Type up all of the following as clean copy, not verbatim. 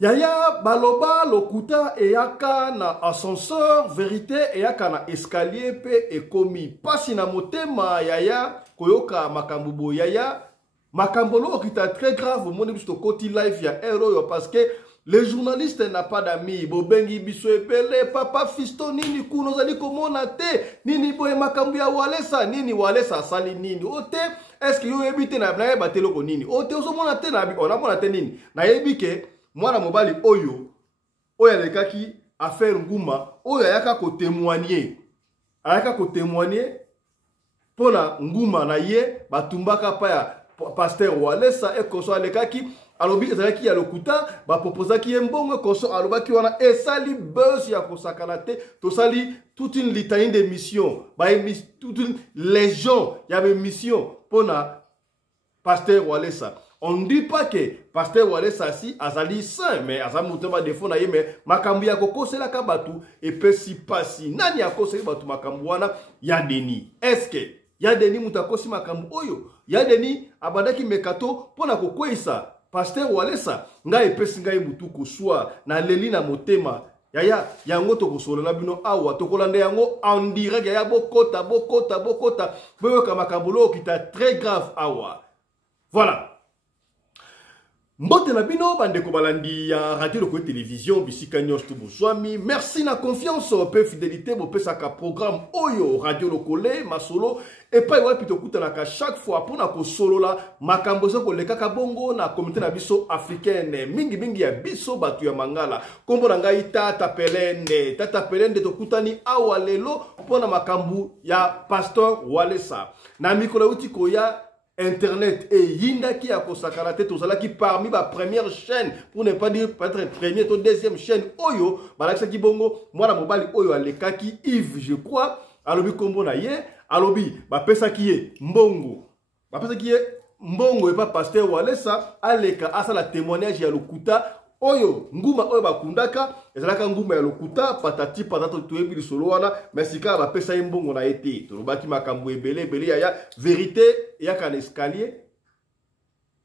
Yaya baloba lokuta eyaka na ascenseur vérité eyaka na escalier pe ekomi pasi na motema yaya koyoka makambubo yaya makambolo okita très grave moni biso koti live ya hero parce que les journalistes n'a pas d'amis bobengi biso epele papa fisto nini kuno zali komona te nini boye makambu ya walesa nini walesa sali nini ote est-ce que yo ebite na batelo ko nini ote ozomona te na bi ona mona te nini na yebike mwana mobali oyo alekaki affaire nguma oyo ayaka ko témoigner pona nguma na ye batumbaka pa ya pasteur walesa e koso alekaki alobi ezalaki ya lokuta bapropozaki ye mbongo koso alobaki wana esali buzz ya kosakana te tosali toute une litanie de mission toute une légion ya mission pona pasteur walesa. On ne dit pas que pasteur Walesa si azali saint mais azali mutema defo na ye mais makambu ya kokosela ka batu et pesi pasi nani akoseli batu makambu wana ya deni est-ce que ya deni mutakosi makambu oyo ya deni abadaki mekato pona kokwisa pasteur Walesa ngai epesi ngai mutu kuswa na leli na motema yaya yango tokosolola bino awa tokolanda yango en direct ya bokota boyo ka makambu lo kita très grave awa voilà. Mbote na bino bandeko balandi ya radio loko télévision bisika nyos tu boswami merci na confiance pe fidélité bo pesaka programme oyo radio lokole masolo et pa wapi tokutana ka chaque fois pour na ko solola makambo so ko lekaka bongo na communauté na biso africaine mingi ya biso batu ya mangala kombo na ngai tata pelende tokutani awa lelo pona makambu ya pasteur Walesa na mikolo uti koya Internet et yindaki a kosakarate tozalaki parmi ba première chaîne pour ne pas dire peut-être première ou deuxième chaîne oyo balakisa ki bongo mwana mobali oyo alekaki Yves je crois alobi kombo na ye alobi ba pesa ki ye mbongo et pas pasteur Walesa aleka asala témoignage ya lokuta oyo nguma oyo bakundaka ezalaka nguma ya lokuta patati patata toyebi lisolo wana mais sika ba pesa mbongo na ete tolobaki makambo ebele ya vérité yaka na escalier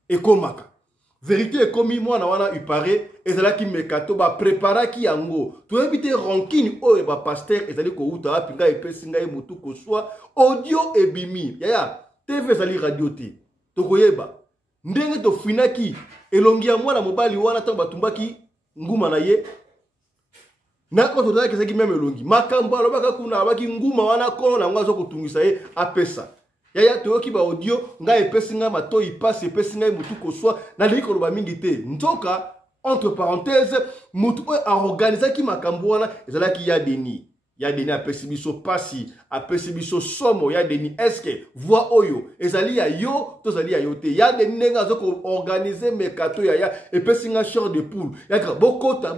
ekomaka vérité ekomi mwana wana upare ezalaki mekato ba préparaki yango toyebi te rancune oyo ba pasteur ezali ko uta apinga epesi ngai mutu ko swa audio ebimi yaya TV ezali radio te tokoyeba ndenge tofinaki elongi ya mwana mobali wana to batumbaki nguma na ye na ko to daka seki meme elongi makambo alobaka kuna abaki nguma wana ko na ngazo kutungisa ye apesa yaya toyoki ba audio nga epesi nga mato ipase epesi nga mutu ko swa na liko loba mingi te nzoka entre parenthèses mutu a organisé ki makambo wana ezalaki ya deni apesi biso pasi apesi biso somo ya deni eske voix oyo ezali ya yo tozali ya yo te ya deni nenga zoko organiser mekato ya epesi nga chair de poule yaka bokota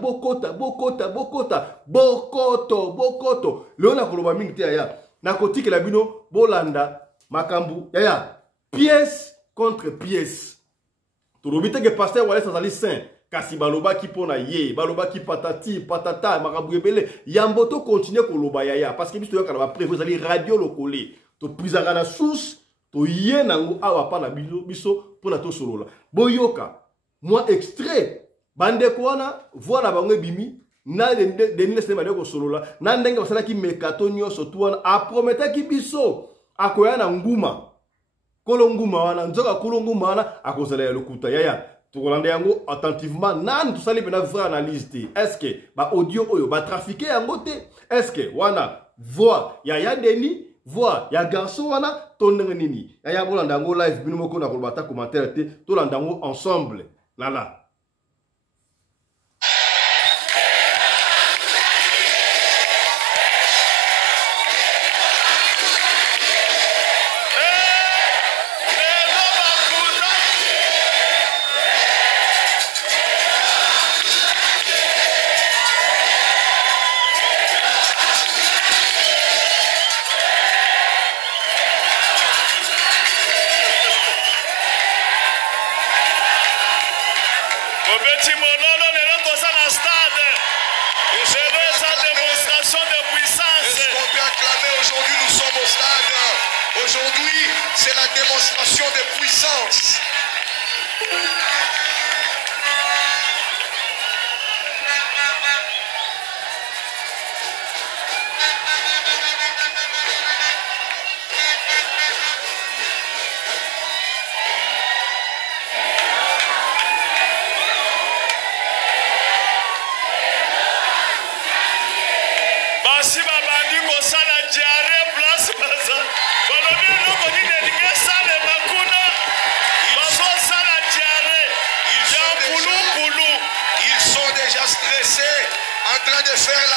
leona koloba mingi te ya na kotike la bino bolanda makambu ya pièce contre pièce torobite ke pasteur Walesa azali saint kasi baloba ki pona ye baloba ki patati patata makabu ebele yamboto continue koloba yaya parce que biso yoka na ba prévu zali radio lokole to prizaka na source to ye nango awa pa na biso pona to solola boyoka moi extrait bande ko wana voilà bango bimi na deni lesema ndeko solola na ndenge basala ki mekato nyoso to wana a prometaki biso akoya na nguma kolonguma wana nzoka kolonguma wana akozala ya lokuta yaya tokolanda yango attentivement nan tosali pena vraie analyse te est-ce que ba audio oyo ba trafiquer yango te est-ce que wana voix ya deni voix ya garçon wana tondenge nini ya bolanda yango live bino moko na koloba ta commentaire te tolanda yango ensemble lala. Aujourd'hui, c'est la démonstration de puissance.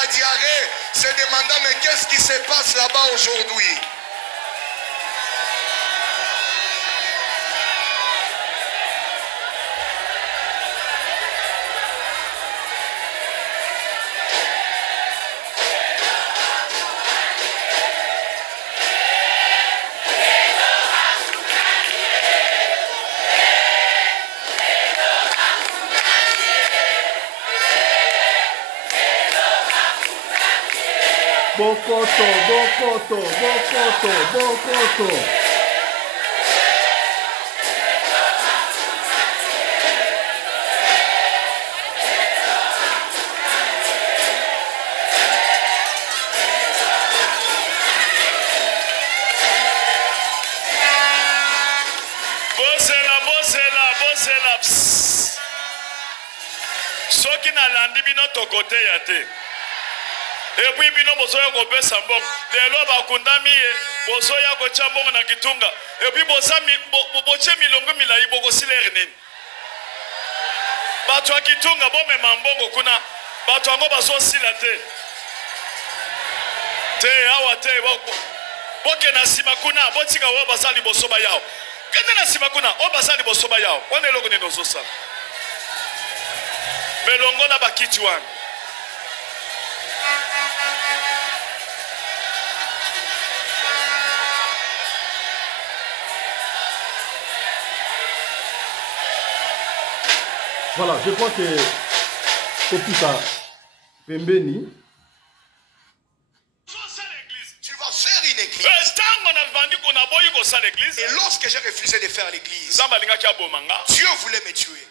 la diarrhée, se demandant mais qu'est-ce qui se passe là-bas aujourd'hui? Bokoto, bokoto, bokoto, bokoto. bosela soki nalandi bino tokote ya te epui bino bozoya kopesa mbongo lelo bakundami ye bozoya kotya mbongo na kitunga epui botye milongo milai bokosilere nini bato ya kitunga bomema mbongo kuna bato yango bazosila te te awa te boke na nsima kuna botika oyo baza liboso bayawo kende na nsima kuna oyo baza liboso bayawo wana eloko nini ozosala melongola bakiti wana Voilà, je crois que Kopika Pembeni. Tu vas faire une église. Et lorsque j'ai refusé de faire l'église, Dieu voulait me tuer.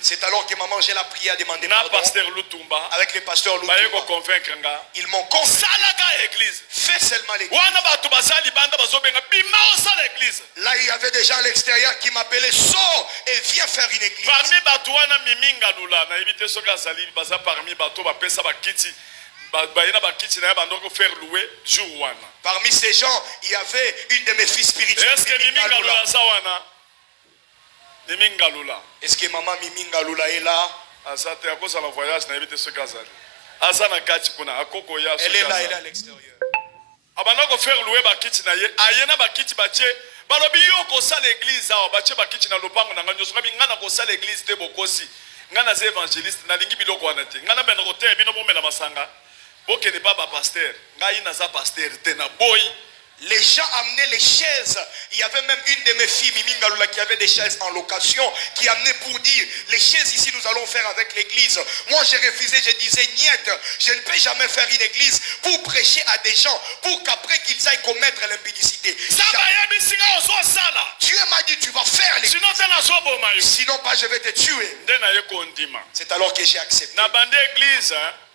C'est alors que maman Angèle a prié à demander pardon avec le pasteur Lutumba. Ils m'ont convaincu. Fais seulement l'église. Là, il y avait des gens à l'extérieur qui m'appelaient, sors et viens faire une église. Parmi ces gens, il y avait une de mes filles spirituelles. Est-ce que maman Miminga Lula est là? Elle est là, elle est à l'extérieur. Abanako faire louer bakiti na ye ayena bakiti bache balobi yo ko sala l'église awa bache bakiti na lopango na nganyo sokabi ngana ko sala l'église te bokosi ngana ze évangéliste na lingi biloko wana te ngana bena ko te bino bomela masanga bokene baba pasteur ngai na za pasteur te na boy. Les gens amenaient les chaises. Il y avait même une de mes filles, Miminga Lula, qui avait des chaises en location, qui amenait pour dire, les chaises ici, nous allons faire avec l'église. Moi, j'ai refusé, je disais, niet, je ne peux jamais faire une église pour prêcher à des gens, pour qu'après qu'ils aillent commettre l'impudicité. Dieu m'a dit, tu vas faire l'église. Sinon pas, je vais te tuer. C'est alors que j'ai accepté.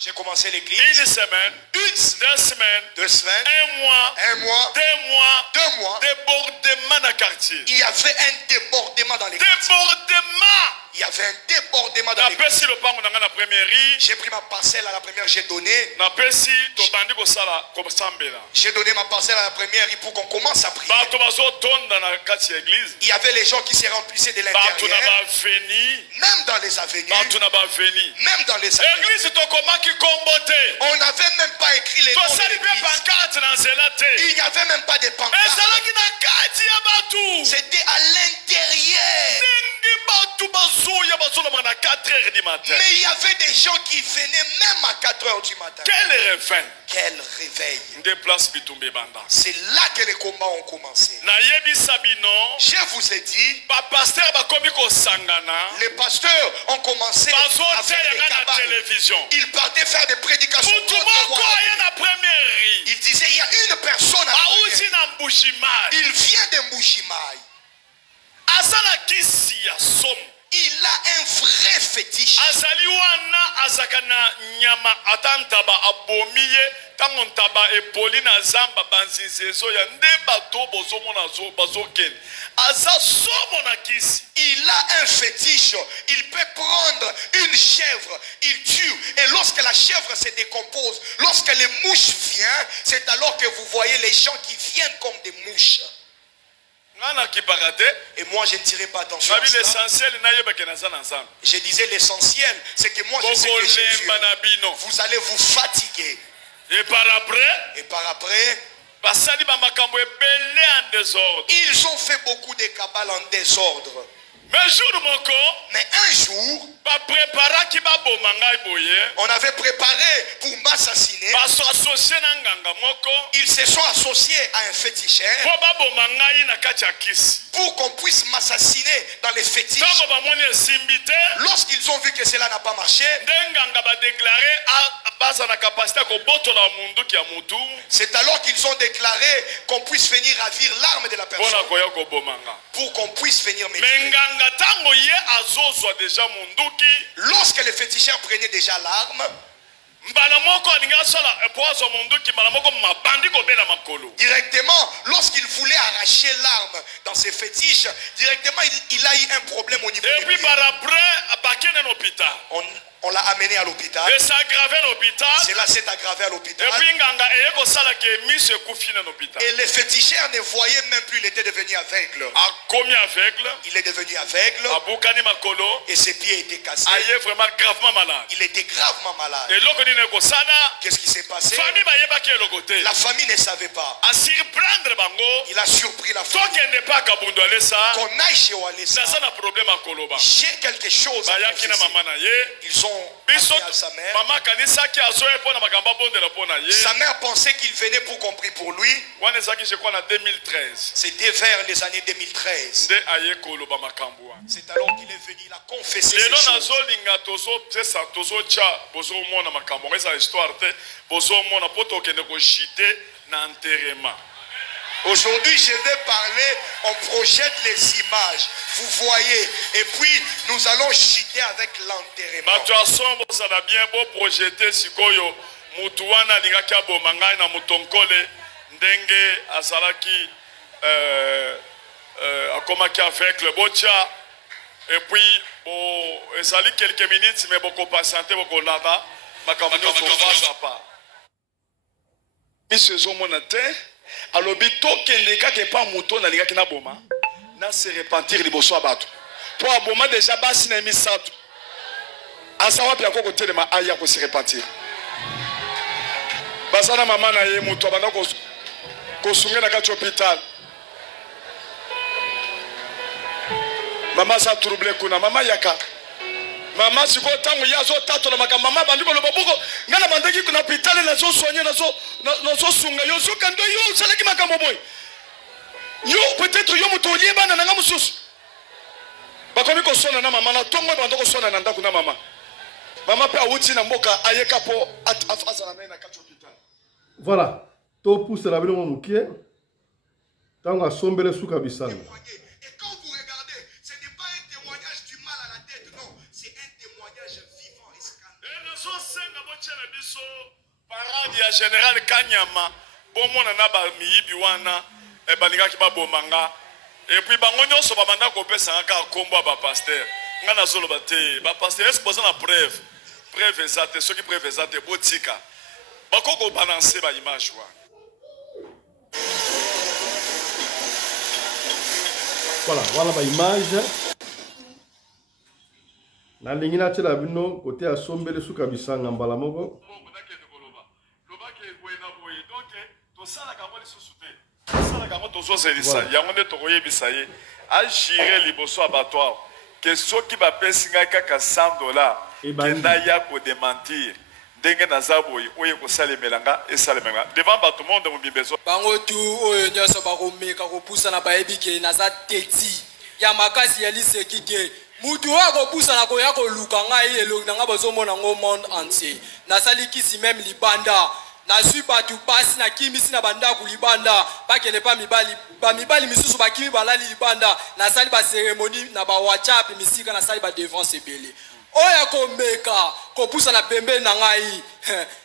J'ai commencé l'église. Une semaine, 2 semaines, 2 semaines, 1 mois, 2 mois, débordement dans le quartier. Il y avait un débordement dans les quartiers. Il y avait un débordement dans les quartiers. J'ai pris ma parcelle à la première, j'ai donné. J'ai donné ma parcelle à la première pour qu'on commence à prier. Il y avait les gens qui se remplissaient de l'intérieur. Même dans les avenues. Même dans les avenues. On n'avait même pas écrit les noms de l'église. Il n'y avait même pas de pancartes. C'était à l'intérieur. Mais il y avait des gens qui venaient même à 4 heures du matin. Quel réveil! Quel réveil! C'est là que les combats ont commencé. Je vous ai dit, les pasteurs ont commencé à faire des cabales. Ils partaient faire des prédications. Ils disaient, il y a une personne à il vient de Mbujimaï. Il a un vrai fétiche. Il a un fétiche. Il peut prendre une chèvre, il tue. Et lorsque la chèvre se décompose, lorsque les mouches viennent, c'est alors que vous voyez les gens qui viennent comme des mouches. Et moi, je ne tirais pas attention à cela. Je disais l'essentiel, c'est que moi, je sais que Jésus, vous allez vous fatiguer. Et par après, ils ont fait beaucoup de cabales en désordre. Mais un jour, on avait préparé pour m'assassiner. Ils se sont associés à un féticheur pour qu'on puisse m'assassiner dans les fétiches. Lorsqu'ils ont vu que cela n'a pas marché, c'est alors qu'ils ont déclaré qu'on puisse venir ravir l'arme de la personne pour qu'on puisse venir me tuer. Lorsque les féticheurs prenaient déjà l'arme, directement, lorsqu'il voulait arracher l'arme dans ses fétiches, directement il a eu un problème au niveau du pied. On l'a amené à l'hôpital. Et ça aggravé à l'hôpital. Cela s'est aggravé à l'hôpital. Et les féticheurs ne voyaient même plus, il était devenu aveugle. Il est devenu aveugle. Et ses pieds étaient cassés. Il était gravement malade. Qu'est-ce qui s'est passé? La famille ne savait pas. Il a surpris la famille. Qu'on aille chez Walesa. J'ai quelque chose. Ils ont dit à sa mère. Sa mère pensait qu'il venait pour qu'on prie pour lui. C'était vers les années 2013. C'est alors qu'il est venu, il a confessé ces choses. Aujourd'hui, je vais parler, on projette les images. Vous voyez, et puis nous allons chiter avec l'enterrement. Et puis, ça a quelques minutes, mais beaucoup patienter, beaucoup là-bas. Alors, na se repentir liboso abato. Pour aboma déjà basi na misato. Asawa pia koko telema aya ko se repentir. Basana mama na ye muto abanda ko sunga na kati hôpital. Mama sa trouble kuna mama yaka. Mama siko tangu yazo tato na makamba mama bandiko lobabuko ngana bandaki kuna hôpital na zo soigner na zo sunga yo zo kando yo salaki makambo boy. Yo peut-être yo mutolier bana nanga mususu. Bakomi ko sona na mama na tongo bando ko sona na ndaku na mama. Mama pe awuti na mboka ayeka po afasa na kati hôpital. Voilà. To pousse la bino mukie. Tango asombele suka bisana. Et quand vous regardez, ce n'est pas un témoignage du mal à la tête, non, c'est un témoignage vivant et scandaleux. Et nous sommes senga bochela biso parade ya général Kanyama bomona na ba miyibi wana. Et puis bango nyonso babanda kopesa ngaka kombo ba pasteur ngana zolo bate ba pasteur exposant la preuve ezate ceux qui preuve ezate botika bakoko balancer ba image wa. Voilà ba image na lingina tela bino côté asombele suka bisanga mbala moko agiré liboso abattoir que ceux qui va payer kaka $100 kenda ya ko démentir ndenge nazaboyi oye ko salemelanga et salemelanga devant tout le monde mbibezo bango tu oyo nyoso ba ko meka ko pusa na baebi ke na za teti ya makasi ya lisekite mutu wako pusa na ko ya ko luka ngai elo na ngabozo mona ngo monde entier na salikisi même libanda na suis batu pasi na kimisi na banda kulibanda bakele pa mibali misusu bakimi balali libanda na sali ba cérémonie na ba WhatsApp misika na sali ba défense ebele oya ko meka ko pusa na pembe na ngai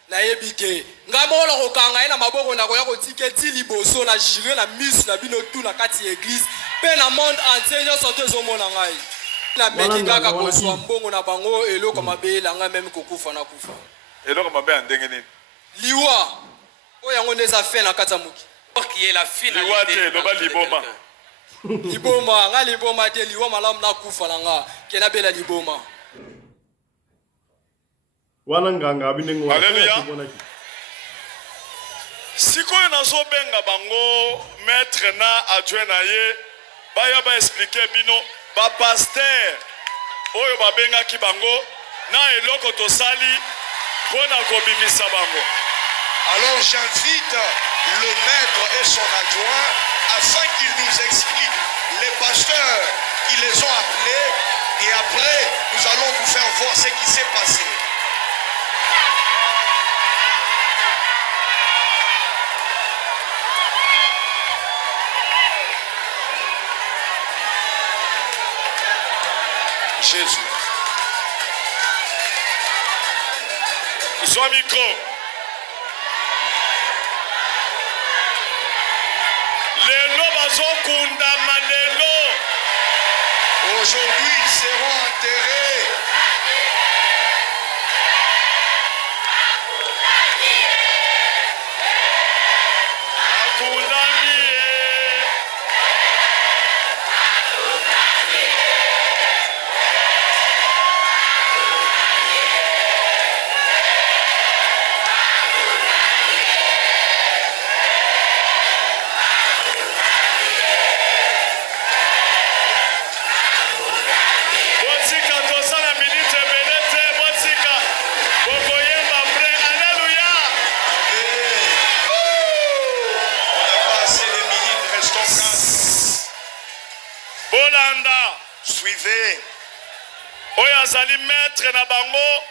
na yebite ngamo la ko kanga na maboko na ko ya ko tiketi liboso na jire na misu na bino tu na kati église pe na monde entier yo sorte zo mona ngai na meki kaka ko so mbongo na bango eloko mabe la ngai même kokufa na kufa eloko mabe ndenge nini liwa oyango neza fait na katamuki qui est la finalité. liboma nga liboma te liwa malamu na kufa na nga kena bela liboma wana nganga abinengo Alléluia. Sikoyo nazobenga bango maître na adjoint na ye baya ba expliquer bino ba pasteur oyo babengaki bango na eloko tosali pona kobimisa bango. Alors j'invite le maître et son adjoint afin qu'ils nous expliquent les pasteurs qui les ont appelés et après nous allons vous faire voir ce qui s'est passé. Jésus. Zwa micro. Lelo bazokundama lelo. Aujourd'hui, ils seront enterrés. Akundami Botika tosala minute belete botika bokoyemba pre alléluia. On n'a pas assez de minutes, restons calmes. Bolanda Suivez. oyo azali maître na bango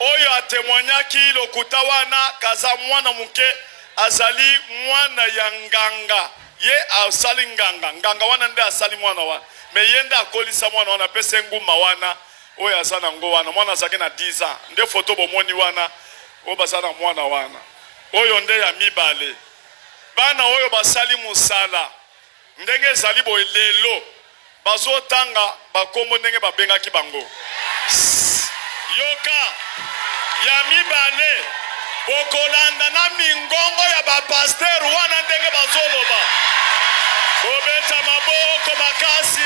oyo atémoignaki lokuta wana kaza mwana muke azali mwana ya nganga ye asali nganga wana nde asali mwana wana me ye nde akolisa mwana wana apesa nguma wana oyo aza nango wana mwana azalaki na 10 ans nde foto bomoni wana oyo baza na mwana wana oyo nde ya mibale bana oyo basali musala ndenge ezali boye lelo bazotanga bakombo ndenge babengaki bango yoka ya mibale bokolanda na mingongo ya bapaster wana ndenge bazoloba bobeta maboko makasi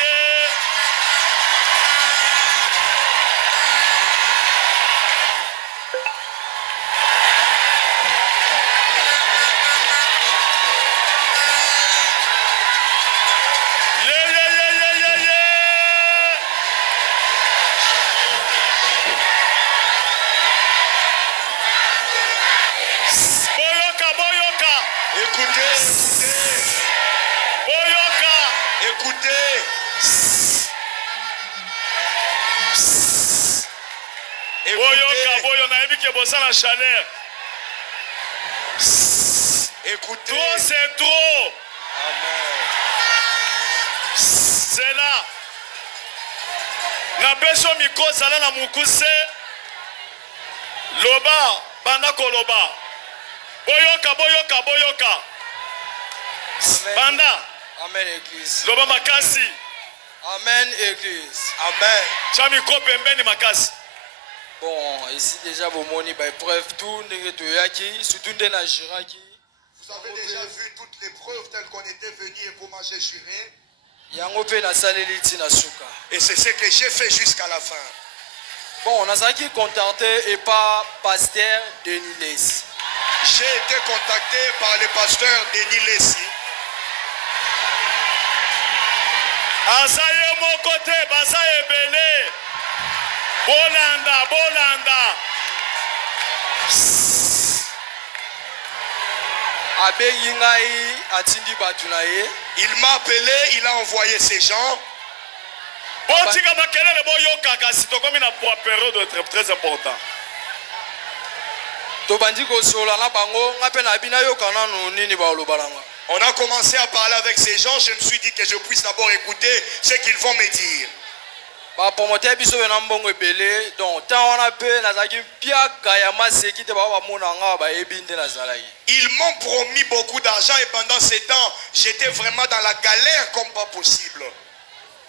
Écoutez. Écoutez. Trop c'est trop. Amen. C'est là. Na beso miko zala na mukuse. Loba banda koloba. Boyoka. Amen. Banda. Amen église. Loba makasi. Amen église. Amen. Chamiko pembeni makasi. Bon, ici déjà vous moni by preuve tout ndenge toyaki surtout ndenge na jiraki. Vous avez déjà vu toutes les preuves telles qu'on était venu pour manger juré. Yango pe na saleli tina suka. Et c'est ce que j'ai fait jusqu'à la fin. Bon, on a qui contacté et pas pasteur Denis Lessi. J'ai été contacté par le pasteur Denis Lessi. Asaye mon côté, basaye belé. Bolanda. Abe yingai atindi batunaye. Il m'a appelé, il a envoyé ses gens. Botika makelele boyoka kasi tokomi na pour période très important. Tobandi ko sola na bango ngape na bina yokana no nini ba olobalanga. On a commencé à parler avec ces gens. Je me suis dit que je puisse d'abord écouter ce qu'ils vont me dire. Ba promoteur biso na mbongo ebele donc tant on a pe nazaki piaka ya maseki te ba mona nga ba ebinde nazalaki. Ils m'ont promis beaucoup d'argent et pendant ces temps, j'étais vraiment dans la galère comme pas possible.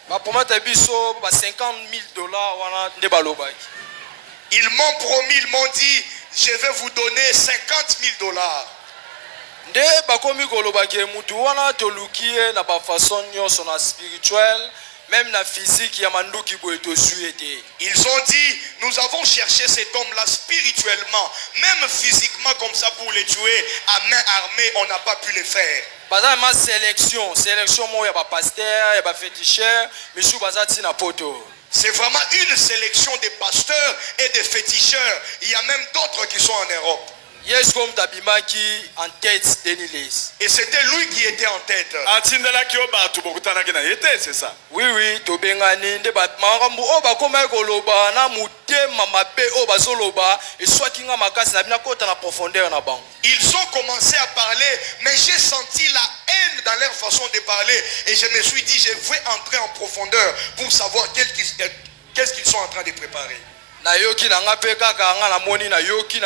Ba promoteur biso ba $50,000 wana nde ba lobaki. Ils m'ont promis, ils m'ont dit, je vais vous donner $50,000. nde bakomi koloba ke mutu wana tolukie na ba façon nyonso na spirituel même na physique ya manduki boye tozwi ete. Ils ont dit, nous avons cherché cet homme-là spirituellement, même physiquement comme ça pour les tuer à main armée, on n'a pas pu le faire. Baza ma sélection mo ya ba pasteur ya ba féticheur misu baza tina poto. C'est vraiment une sélection des pasteurs et des féticheurs. Il y a même d'autres qui sont en Europe. Yes, comme tabimaki en tête d'Enilis. Et c'était lui qui était en tête. C'est ça. Oui, oui, tobengani nde ba marambu o ba koma koloba na mutema mabe o ba zoloba et soit kinga makasi na bina kota na profondeur na bango. Ils ont commencé à parler, mais j'ai senti la haine dans leur façon de parler et je me suis dit je vais entrer en profondeur pour savoir qu'est-ce qu'ils sont en train de préparer. Na yoki na ngape kaka nga na moni na yoki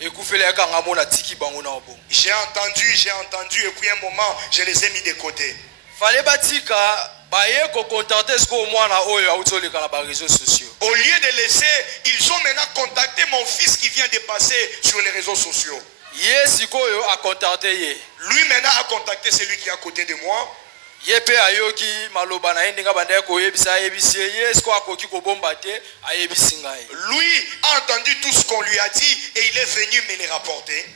ekufele ka nga mona tiki bango na obo. J'ai entendu et puis un moment je les ai mis de côté. Fallait batika baye ko contacter ce ko mwana oyo autoleka na ba réseaux sociaux. Au lieu de laisser, ils ont maintenant contacté mon fils qui vient de passer sur les réseaux sociaux. Yes koyo a contacté ye. Lui maintenant a contacté celui qui est à côté de moi. Yepe ayoki maloba na ndinga banda ko yebisa yebisi yes ko akoki ko bomba te ayebisi ngai. Lui a entendu tout ce qu'on lui a dit et il est venu me le rapporter.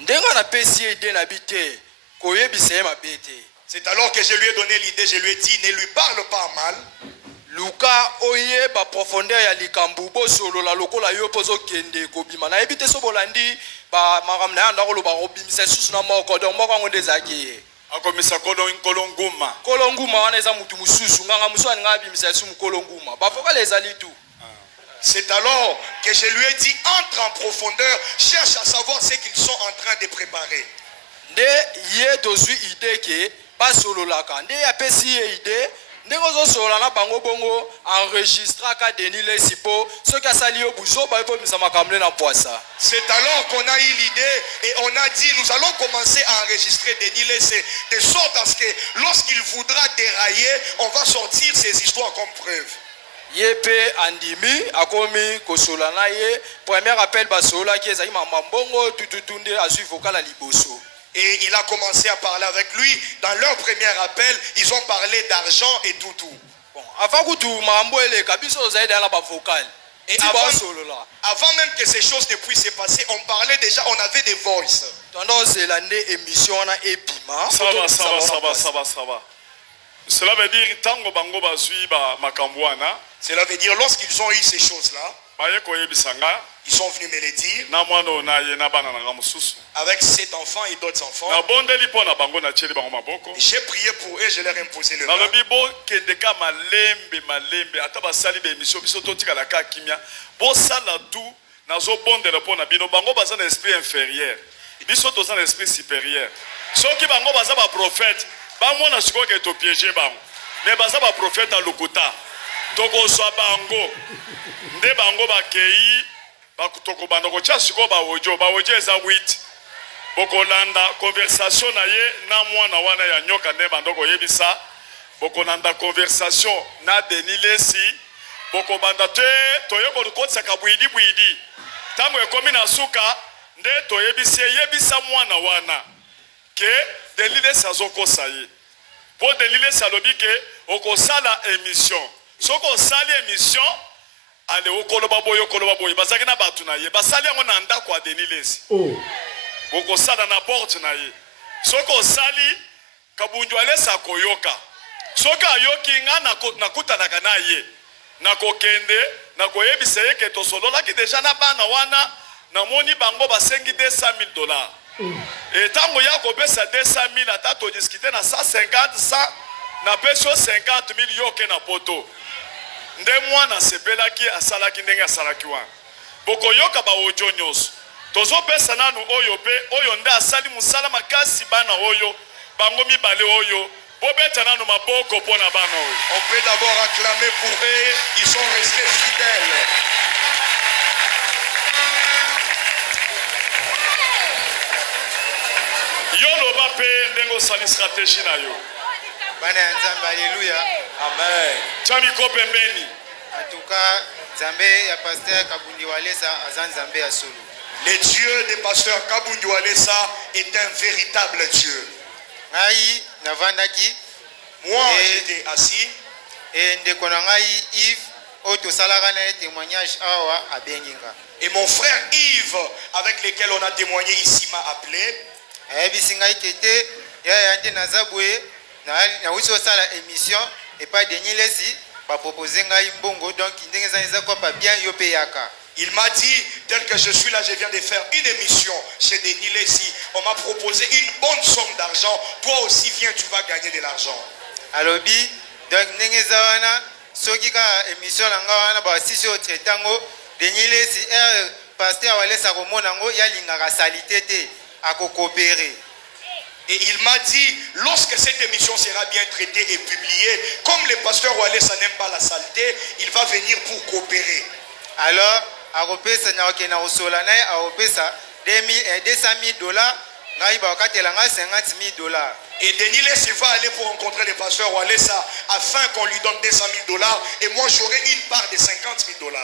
Ndenga na pesi ide na bite ko yebisa mabete. C'est alors que je lui ai donné l'idée, je lui ai dit ne lui parle pas mal. Luka oye ba profondeur ya likambu bo solo la lokola yo pozo kende ko bima na ebite so bolandi ba maram na ndako lo ba robimisa susu na moko donc moko ngo ndezaki. Akomisa kolonguma. Kolonguma wana eza mutu mususu nganga muswani ngabimisa su mukolonguma. Ba foka les ali tout. C'est alors que je lui ai dit entre en profondeur, cherche à savoir ce qu'ils sont en train de préparer. Nde ye tozwi ide ke ba solo la ka nde ya pesi ye ide ndeko zo solo na bango bongo enregistra ka Denis le sipo ce qui a sali au buzo ba ifo misama kamle na poisa. C'est alors qu'on a eu l'idée et on a dit nous allons commencer à enregistrer Denis Lessé de sorte à ce que lorsqu'il voudra dérailler, on va sortir ces histoires comme preuve. Yepe andimi akomi kosola na ye premier appel basola ki ezaki mamambongo tututunde azui vocal à liboso. Et il a commencé à parler avec lui. Dans leur premier appel, ils ont parlé d'argent et tout. Bon, avant que tout mambo ele kabiso zaide na ba vocal. Et avant même que ces choses ne puissent se passer, on parlait déjà, on avait des voices. Tendance l'année émission na epima. Ça va. Cela veut dire tango bango bazui ba makambwana. Cela veut dire lorsqu'ils ont eu ces choses-là, ils sont venus me le dire avec cet enfant et d'autres enfants. J'ai prié pour eux, je leur ai imposé le main. Toko so bango nde bango bakei bakutoko bandoko cha siko ba ojo eza 8 bokolanda conversation na ye na mwana wana ya nyoka nde bandoko yebisa bokolanda conversation na Denis Lesi bokobanda te toyeko lukotsa ka bwidi tango ekomi na suka nde yebisa mwana wana ke Denis Lesi azokosa ye po Denis Lesi alobi ke okosala émission. Soko sali émission ale okoloba boye bazaki na batu na ye basali yango na ndako ya Denis Lesi. Boko sala na porte na ye. Soko sali kabunju alesa koyoka. Soka ayoki nga na kutanaka na ye. Na kokende na koyebisa ye ke tosolola ki deja na bana wana na moni bango basengi $200,000. Et tango ya kopesa 200,000 ata to discuter na 150 na peso 50,000 yoke na poto. Nde mwana sepelaki asalaki ndenge asalaki wana bokoyoka ba ojo nyonso tozo pesa nanu oyo pe oyo nde asali musala makasi bana oyo bango mibale oyo bobeta nanu maboko pona bana oyo. On peut d'abord acclamer pour eux, ils sont restés fidèles. Yoloba pe ndengo sali stratégie na yo. Bana nzamba, alléluia. Amen. Chami ko pembeni. En tout cas, Nzambe ya pasteur Kabundi Walesa azan Nzambe ya solo. Le Dieu des pasteurs Kabundu Walesa est un véritable Dieu. Ngai navandaki. Moi, j'étais assis. Et ndeko na ngai Yves oto salaka na témoignage awa abenginga. Et mon frère Yves, avec lequel on a témoigné ici, m'a appelé. Bisingai kete ya yandi nazabwe na wiso sala émission et pas Denis Lesi ba proposer ngai mbongo donc ndenge za kwa pa bien yo peyaka. Il m'a dit, tel que je suis là, je viens de faire une émission chez Denis Lessi. On m'a proposé une bonne somme d'argent. Toi aussi, viens, tu vas gagner de l'argent. Alors, donc, Nengezawana, Sokika, émission Langawana, Bassisio Tretango, Denis Lessi, pasteur Walesa Romonango, Yalingara Salité, à coopérer. Et il m'a dit, lorsque cette émission sera bien traitée et publiée, comme le pasteur Walesa n'aime pas la saleté, il va venir pour coopérer. Alors, à repésa na okena osolana a repésa $200,000 ngai ba okatelanga $50,000. Et Denis Lessi va aller pour rencontrer le pasteur Walesa afin qu'on lui donne $200,000 et moi j'aurai une part de $50,000.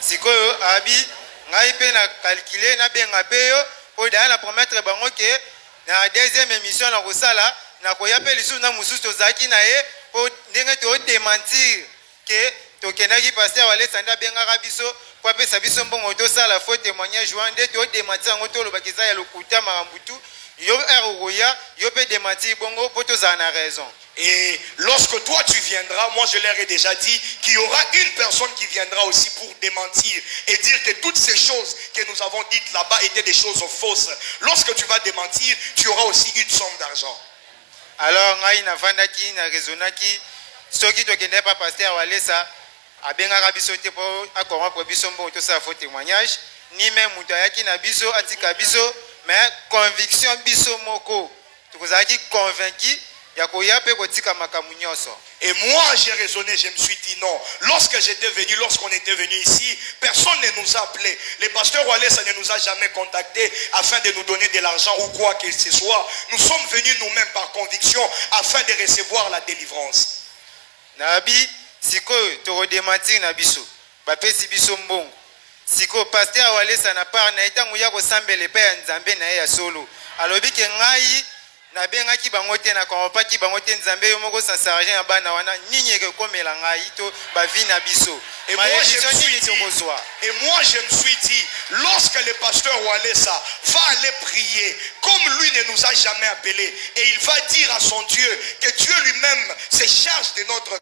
Sikoyo abi ngai pe na calculer na benga peyo po da na promettre bango ke na deuxième émission na kosala na koyape lisu na mususu zaki na ye po ndenge to démentir ke tokenaki pasteur Walesa nda benga biso pour apesa biso mbongo to sala faux témoignage wande to démentir ngo to lobakisa ya lokuta makambutu yo eroya yo pe démentir bongo po to za na raison. Et lorsque toi tu viendras, moi je leur ai déjà dit qu'il y aura une personne qui viendra aussi pour démentir et dire que toutes ces choses que nous avons dites là-bas étaient des choses fausses. Lorsque tu vas démentir, tu auras aussi une somme d'argent. Alors ngai na vandaki na raisonnaki soki to kende pa pasteur Walesa abenga biso te po akoma po biso mbongo to sa faux témoignage ni même mutu ayaki na biso atika biso mais conviction biso moko tokozaki convaincu ya koya pe kotika makamu nyonso. Et moi j'ai raisonné, je me suis dit non. Lorsqu'on était venu ici, personne ne nous a appelé. Le pasteur Walesa ne nous a jamais contactés afin de nous donner de l'argent ou quoi que ce soit. Nous sommes venus nous-mêmes par conviction afin de recevoir la délivrance. Nabi siko to redémentir na biso ba pesi biso mbongo siko pasteur Walesa na part na itangu ya ko sambele pe ya nzambe na ya solo alobi ke ngai na bengaki bango te na kompaki bango te nzambe yo moko sa sargent ya bana wana nini ke komela ngai to ba vi na biso. Et moi je me suis dit, lorsque le pasteur Walesa va aller prier, comme lui ne nous a jamais appelés, et il va dire à son Dieu que Dieu lui-même se charge de notre.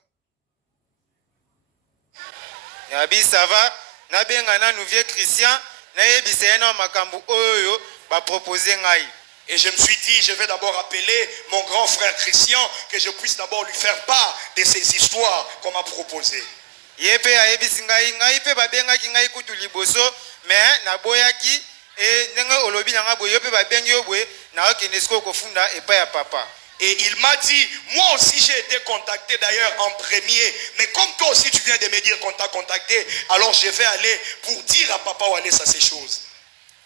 Yabi ça va na benga na nouveau Christian na yebisa na makambu oyo ba proposer ngai. Et je me suis dit, je vais d'abord appeler mon grand frère Christian, que je puisse d'abord lui faire part de ces histoires qu'on m'a proposées. Yepe ayebisi ngai pe babengaki ngai kutu liboso mais na boyaki e ndenge olobi na ngabo yope babengi yobwe na okende siko kofunda epa ya papa. Et il m'a dit, moi aussi j'ai été contacté d'ailleurs en premier, mais comme toi aussi tu viens de me dire qu'on t'a contacté, alors je vais aller pour dire à papa Walesa ces choses.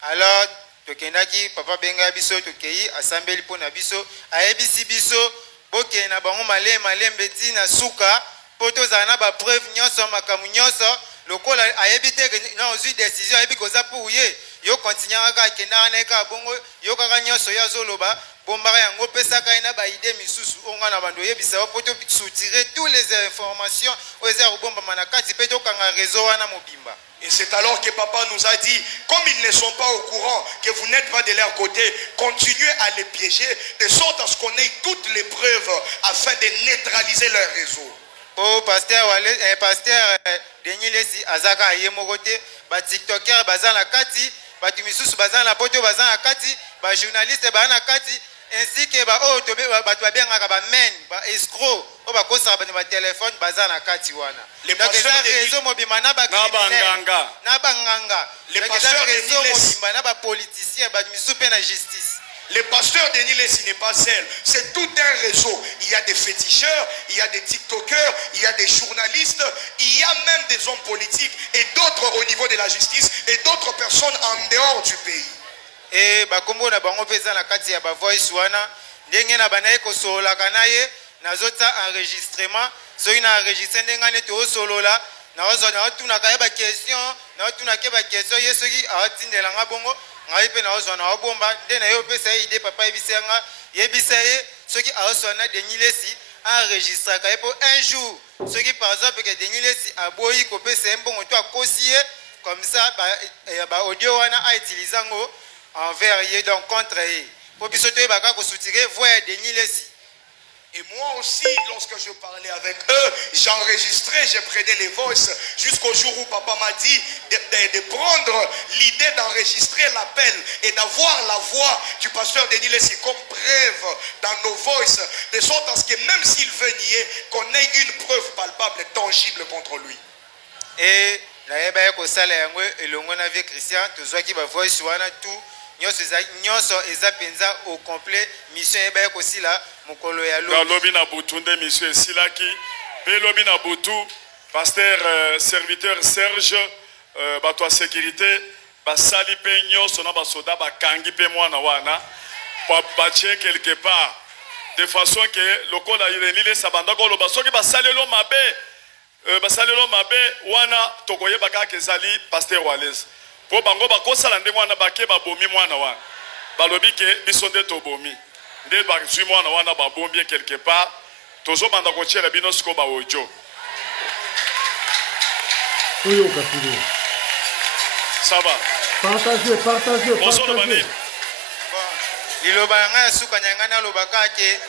Alors tokendaki papa benga biso tokei asambeli pona biso ayebisi biso boke na bango malembe ti na suka poto za na ba preuve nyonso makamu nyonso lokola ayebite na ozui décision ayebi koza pour ye yo continuer ka kenda na ka bongo yo kaka nyonso ya zoloba bombaka yango pesaka ina ba idée misusu onga na bando yebisa poto soutirer toutes les informations oza robomba manakati pe tokanga réseau wana mobimba. Et c'est alors que papa nous a dit, comme ils ne sont pas au courant, que vous n'êtes pas de leur côté, continuez à les piéger, de sorte à ce qu'on ait toutes les preuves afin de neutraliser leur réseau. Oh, pasteur Denis Lessi azaka yemogote, ba tiktoker bazan la kati, ba timisusu bazan la poto bazan la kati, ba journaliste bazan la kati, ainsi que ba oh tobe ba to benga ba men, ba escroc, o ba kosa ba téléphone bazan la kati wana. Les pasteurs réseau mobima na ba nganga. Na ba nganga. Les pasteurs réseau mobima na ba politicien ba misusu pe na justice. Le pasteur Denis Lessi n'est pas seul, c'est tout un réseau. Il y a des féticheurs, il y a des tiktokers, il y a des journalistes, il y a même des hommes politiques et d'autres au niveau de la justice et d'autres personnes en dehors du pays. Et bakombo na bango pesa na kati ya ba voice wana ndenge na banaye ko solola kanaye nazota enregistrement so ina enregistrer ndenge ne to solola naozo na otuna ka ba question na otuna ke ba question yeso ki awatindela nga bongo ngai pe naozo na obomba nde na yo pesa ide papa ebisenga yebisaye soki aozo na Denilesi enregistre ka pour un jour soki par exemple que Denilesi aboyi ko pesa mbongo to akosie comme ça ba audio wana a utiliser ngo envers ye donc contre ye pour biso to baka ko soutirer voix Denilesi. Et moi aussi, lorsque je parlais avec eux, j'enregistrais, j'ai prenais les voices jusqu'au jour où papa m'a dit de prendre l'idée d'enregistrer l'appel et d'avoir la voix du pasteur Denilesi comme preuve dans nos voices, de sorte à ce que même s'il veut nier, qu'on ait une preuve palpable, tangible contre lui. Et la kosala yango elongo na vie Christian, tozwaki ba voice wana tout nyonso eza penza au complet mission eba kosila mokolo ya lobi na butu nde mission esilaki pe lobi na butu pasteur serviteur Serge bato ya sécurité basali pe nyonso na basoda bakangi pe mwana wana batie quelque part de façon que lokola Denilesi abanda koloba soki basalelo mabe wana tokoyeba kaka ezali pasteur Wallace po bango bakosala ndenge wana bake babomi mwana wana balobi ke biso nde tobomi nde bazwi mwana wana babombi quelque part tozobanda kotiela bino siko baojo ça va partagez liloba nga suka nyanga na lobaka ke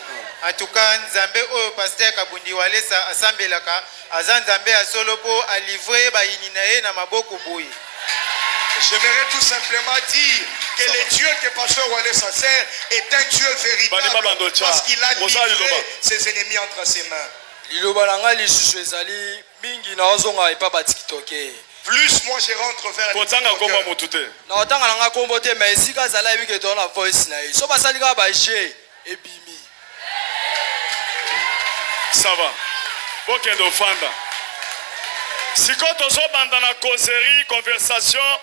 en tout cas nzambe oyo pasteur Kabundi Walesa asambelaka aza nzambe ya solo po a livrer ba ininaye na maboko boye. J'aimerais tout simplement dire que le Dieu que pasteur Walesa sert est un Dieu véritable parce qu'il a livré ses ennemis entre ses mains. Liloba langa lisusu ezali mingi na ozonga epa ba TikToker. Plus moi je rentre vers les TikTokers. Na otanga langa kombo te mais esika zala ebi ke to na voice na ye. So basali ka ba G ebimi. Ça va. Bokendo fanda. Siko tozo banda na causerie conversation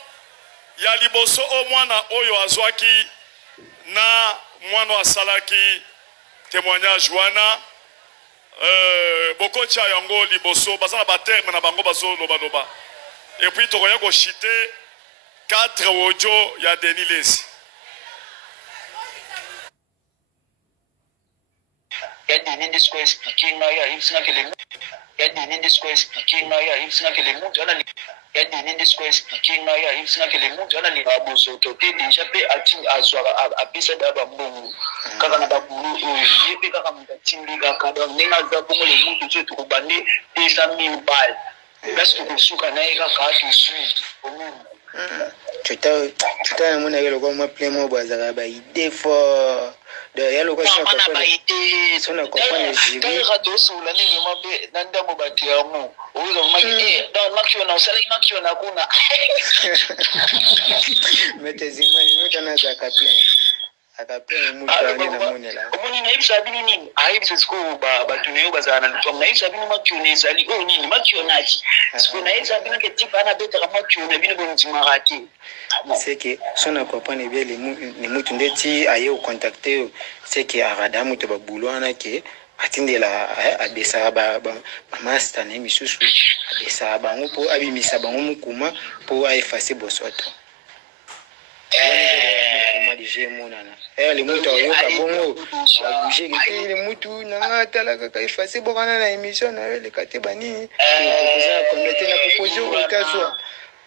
ya liboso o mwana oyo azwaki na mwana asalaki témoignage wana boko cha yango liboso bazana ba terme na bango bazo loba et puis tokoya ko chiter 4 audio ya Denilesi. Il y a des indices qui expliquent, il y a des indices qui expliquent, il y a des indices qui expliquent, il y a des indices qui expliquent, il y a des indices qui expliquent, il y a des indices qui expliquent, déjà pe a pesa da ba mbongo kaka na ba bulu oye pe kaka mutatimbi kaka donc nena za bongo le monde tu to bande 200,000 balles parce que suka na eka ka tu suis au monde tuta na mona ke lokwa plein mo bazaka ba idée fort de yalo kwa sona kwa sona kwa na jibi ka to sula ni vraiment be nanda mo batiamo ozo maki dans l'action na sala inaction na kuna mete zimani muta na za plein akapenda muta na monela omoni na ibisa bini nini aibisa siko ba tuneyo bazana ntwa na ibisa bini makione zali o nini makionaji siko na ibisa bini ke tipa na beta kama makione bini bonzimarati c'est que son accompagne bien les mutu ndeti aye au contacter c'est que arada mutu ba bulwana ke atindela abesa ba master na misusu abesa bango po abimisa bango mukuma po effacer bosoto les mutu ayoka bongo bouger que les mutu na tala ka effacer bokana na émission na le kate bani proposer commettre na proposer au cas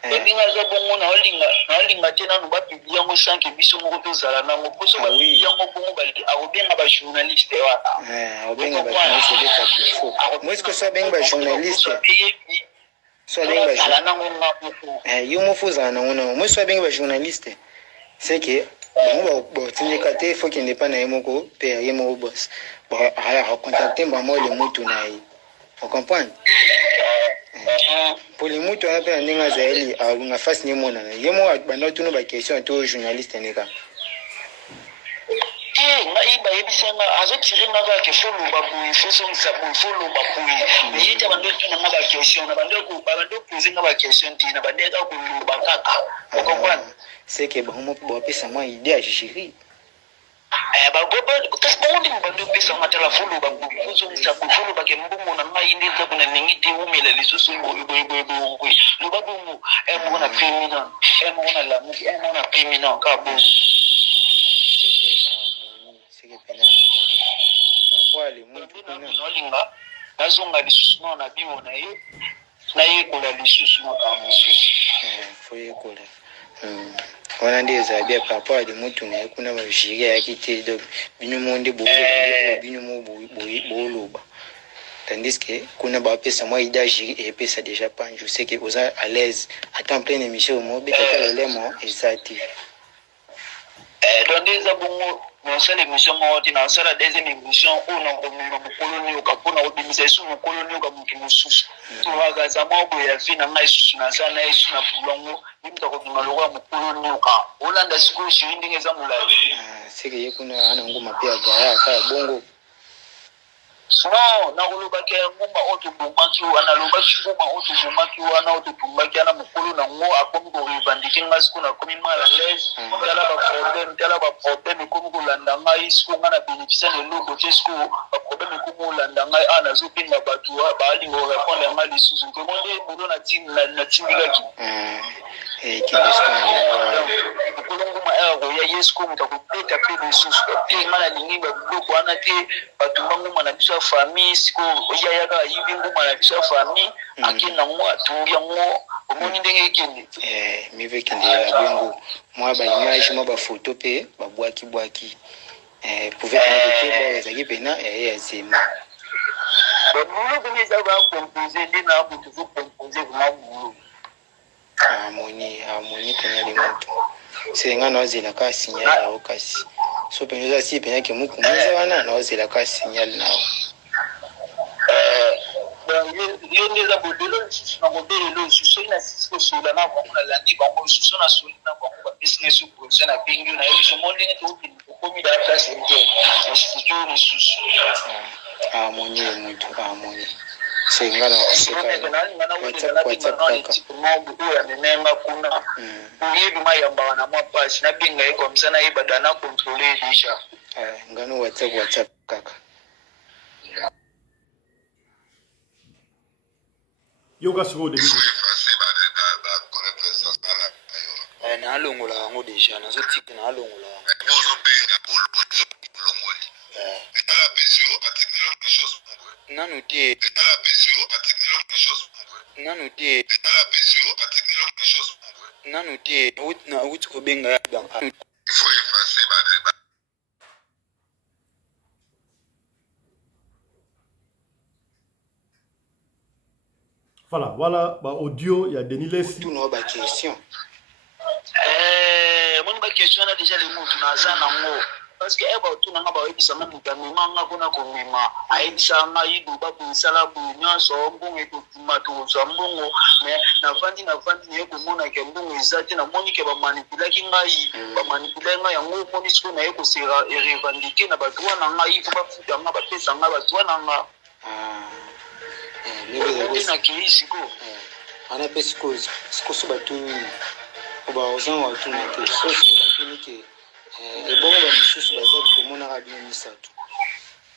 Ndinga zo bongo na olinga tena no ba publier ngo sanke biso moko tozala nango poso ba publier ngo bongo ba akobenga ba journaliste wana obenga ba journaliste de faux moi est-ce que ça benga ba journaliste so benga ba journaliste yo mo foza na ngona moi so benga ba journaliste c'est que bon tindika te faut qu'il n'est pas na yemoko pe yemoko boss bon ala contacter maman le mutu na yi vous comprenez. Pour les moutons, on a fait un dingazeli à une face ni mon année. Yemo a banné tous nos questions aux journalistes nega. Iba ebisanga azotiré na ba ke follow ba boy foso msabu follow ba boy ni yita bando tuna na ba question na bando poser na ba question tina bande ka ku ba kaka. Vous comprenez? C'est que bon mo pesa moi idée à gérer. kasi bango ndenge bando opesanga tala folo bakozongisa bofolo bakembongo na ngai nde eza kuna ndenge te omela lisusu boyeboyeboyeboy loba bongo moko na péminan moko na lamuki moko na péminan ka bo olinga nazonga lisusu na bimo na ye nayekola lisusu makambo mosusu foyekola wana nde eza bia par rapport à de mutu na ye kuna bajiri ayaki te donc bino mo nde bino mo booloba tandis que kuna bapesa mwa ida jiri epesa déjà pan je sais que oza à l'aise attend plein émission mo betaka lelemo eza te donc eza bongo nasala émission moko te nasala deuxième émission oyo nakomema mokolo nioka mpona kobimisa esu mokolo nioka moki mosusu toakaza mwa boye ya vi na ngai susu naza na ye su na bulongo bimuta kobima lokola mokolo nioka olanda sikoyo jiri ndenge eza molai seke ye kuna ana ngoma mpe agaya aka bongo non nakolobaki ya ngomba oyo tobomaki wana alobaki ngoma oyo tobomaki wana oyo totumbaki wana mokolo nango akomi korevandike ngai sikoyo nakomi mal à l'aise tala baproblème ekomi kolanda ngai sikoyo ngai na bénéficie na eloko te sikoyo baproblème ekomi kolanda ngai nazobenga bato baalinga korépondre ngai lisusu ntongo nde bolo natindikaki mokolo ngoma akoya ye sikoyo moto akobeta mpe lisusu te ngai nalingi babiloko wana te batumba ngoma na biso famille siko oya kaka yivi ngoma na biso famille akenda ngo atungi yango omoni ndenge ekende mive kende ya bongo mwa ba image mwa ba photo pe ba bwaki pouvait être ba ezaki pena ya zema babulo bengeza ba composer nde na bo toujours composer vraiment bulo harmonie kenya le moto senga na ozela ka signal ya okasi so penza si pena ke muku meza wana na ozela ka signal nao yo ndeza bodelo lisusu na kobelelo lisusu soki na sisi kosola na bango nalandi bango lisusu na soli na bango bapesi ngai so production na bengi na ye biso mo ndenge tokomi da place te institutio lisusu harmonie le moto harmonie senga na yamememba kuna oyebi mayambaka na mwa pasi nabenga ye komisa nayebada na controle deja ngano whatsapp kaka yoga sikoyo de naalongola yango deja nazotika naalongola nanu te nauti kobenga ya voilà audio ya Denis Lesi tout no ba question mon ba question na déjà le mutu na za nango parce que eba tu nanga ba yebisa nga mutamema nga kuna komema ayebisa nga yidu ba kunsala bunya so mbongo to tumato so mbongo mais na fandi ne ko mona ke mbongo ezati na moni ke ba manipulaki ngai ba manipulaki ngai yango moni siko na ye ko sera revendiquer na ba droit na ngai ko ba futa nga ba pesa nga ba droit na nga na kisi ko ana pesi ko so batuni ko ba ozan wa tuni te so batuni ke ebongo ba misusu bazali komona ka bien misato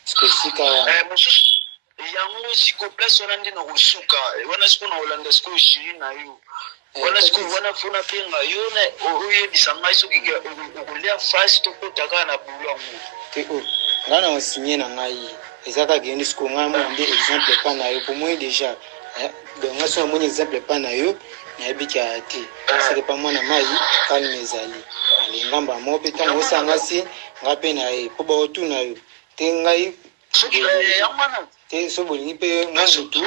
siko sika mususu yango siko place wana ndi na kusuka wana siko na Holanda siko shiri na yo wana siko wana funa penga yo na oyebisa ngai so kike okulia fast to kotaka na bulwango te ngana osinye na ngai ezaka gende siko ngamo ndi exemple pa na yo pour moi déjà donc ngaso moni exemple pa na yo na yebika te c'est pas moi na mai kalme ezali ali ngamba mo peta no sanga si ngape na e po ba otu na yo te ngai te so bolingi pe mutu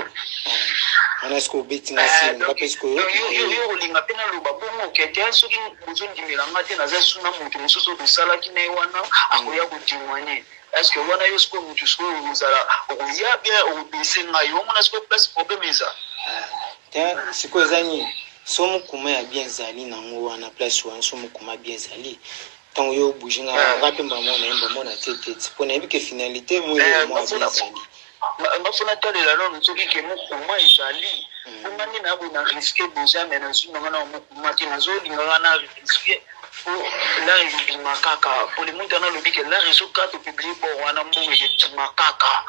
ana sko beti ngasi ngape sko yo linga pena lo babongo kete soki bozondi milanga te na za suna mutu mususu dosala kine wana akoya kutimwanye est-ce que wana yo sko mutu sko uzala okuya bien obise ngai yo mona sko place problème eza ta siko ezani somo kuma ya bien zali na ngo wana place wana somo kuma bien zali tango yo bujinga ngape mbamona mona tete pona ebike finalité mo mo zali ngafuna talela lona soki ke mo kuma ezali ngani na bona risque déjà mais na suna ngana mo kuma te nazo linga na risque là il y makaka pour les mondes dans le bic là réseau carte publié pour wana mbongo et makaka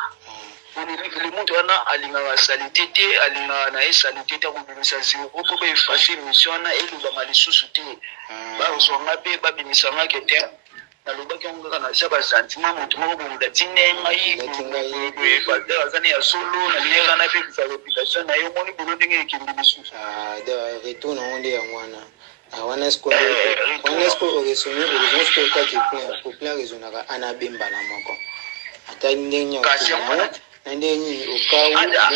pour les mondes wana alinga salité alinga na salité ta kubimisa zero pour ba effacer mission na eluba malisusu te ba usonga pe ba bimisanga kete na lobaki ngaka na shaba sentiment mutu moko bunda tinenga yi ko azani ya solo na liera na pe sa reputation na yo moni bulo ndenge ekindi bisusu de retour na onde ya mwana Wanesco resonné au qui pour plein raisonnable anabemba na moko ata ndenya na ndenyi okawu ndenya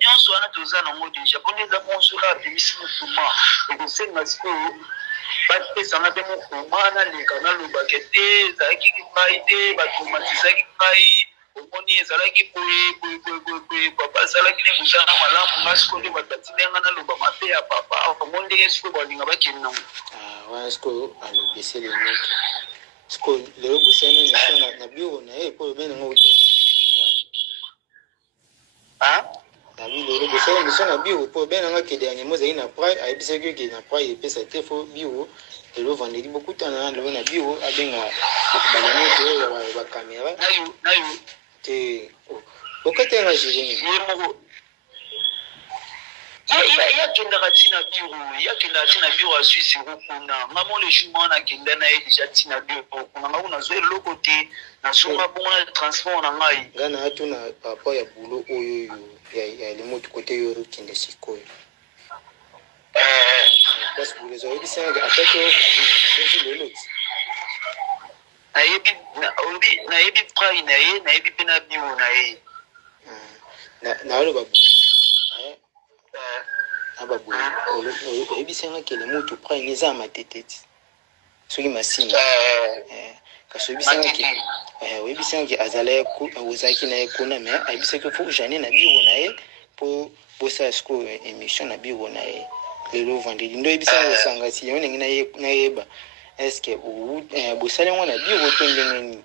nyonso wana toza nango deja po ndeza monsura abimisi motuma ekosenga sikoyo bapesanga mpe mokoma naleka nalobake te ezalaki ngai te batomatisaki ngai omoni ezalaki boye papa azalaki ne mosala malamu nga siko nde batatindenga naloba mabe ya papa omo ndenge siko balinga bakende nango wana siko alobese le moto siko lelo bosani mission na bureau na ye po bene ngo utoza lelo bosani mission na bureau po bene ngo kede ya moza ina pra ayebisa ke na pra epesa te fo bureau lelo vendredi bokutana lelo na bureau abenga banani to ba camera nayo te okate na jiri yakendaka ntina biro asuisi kokuna ngamo le jour mwana akenda na ye deja ntina biro kokuna ngai nazwa eloko te nasonga bongo na transport na ngai ngai na atuna papa ya bulo oyo ya lemoto kote yo okende sikoyo parce que les oyebisanga atake lelo nayebi prai na ye nayebi mpe na biro na ye naoloba boye oyebisanga ke le moto prai eza mateteti soki masini kasi oyebisanga ke ozalaki na ye kuna me ayebisaki fo jane na biro na ye mpo bosala sikoyo émission na biro na ye lelo vendredi ndo oyebisanga osanga si yo ndenge nayeba est-ce que bosali yango na biro to ndenge nini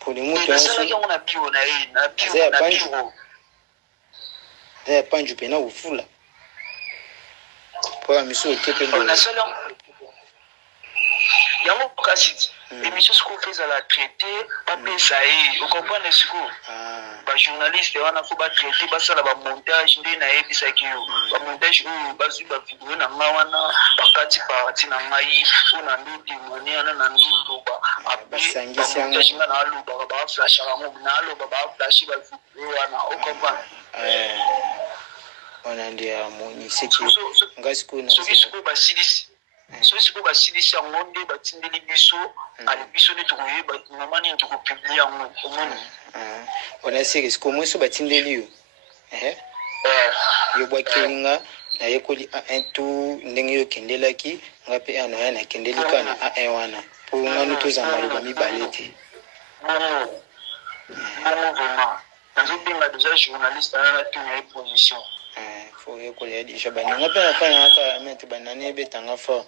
pour le moto ya panju pena ufula po amiso okepe yango kasi émission siko feza la traité bapesa ye okomprendre siko bajournaliste wana fo batraité basala bamontage nde nayebisaki yo bamontage oyo bazwi bavideo na nga wana bakati parti na ngai mpona ndo témoigné wana na ndo loba bamontage nga naalobaka baaflashaka mo naaloba baaflashe bavideo wana okomprendre wana nde ya moniseki nga sikoyo soki sikoyo basilisi soki sikoyo basilisi yango nde batindeli biso ali biso nde tokoyeba mama nini tokopiblie yango omoni wana seki sikoyo moso batindeli yo yo bwakelinga nayekoli a1 tu ndenge yo kendelaki nga mpe ana ya nakendeli ka na a1 wana mpo ngano toza maloba mibale te bongo vraiment nazobenga deja journaliste ana natuna ye position faut yekolia deja baninga mpe nafanya aka mete banani ebetanga fort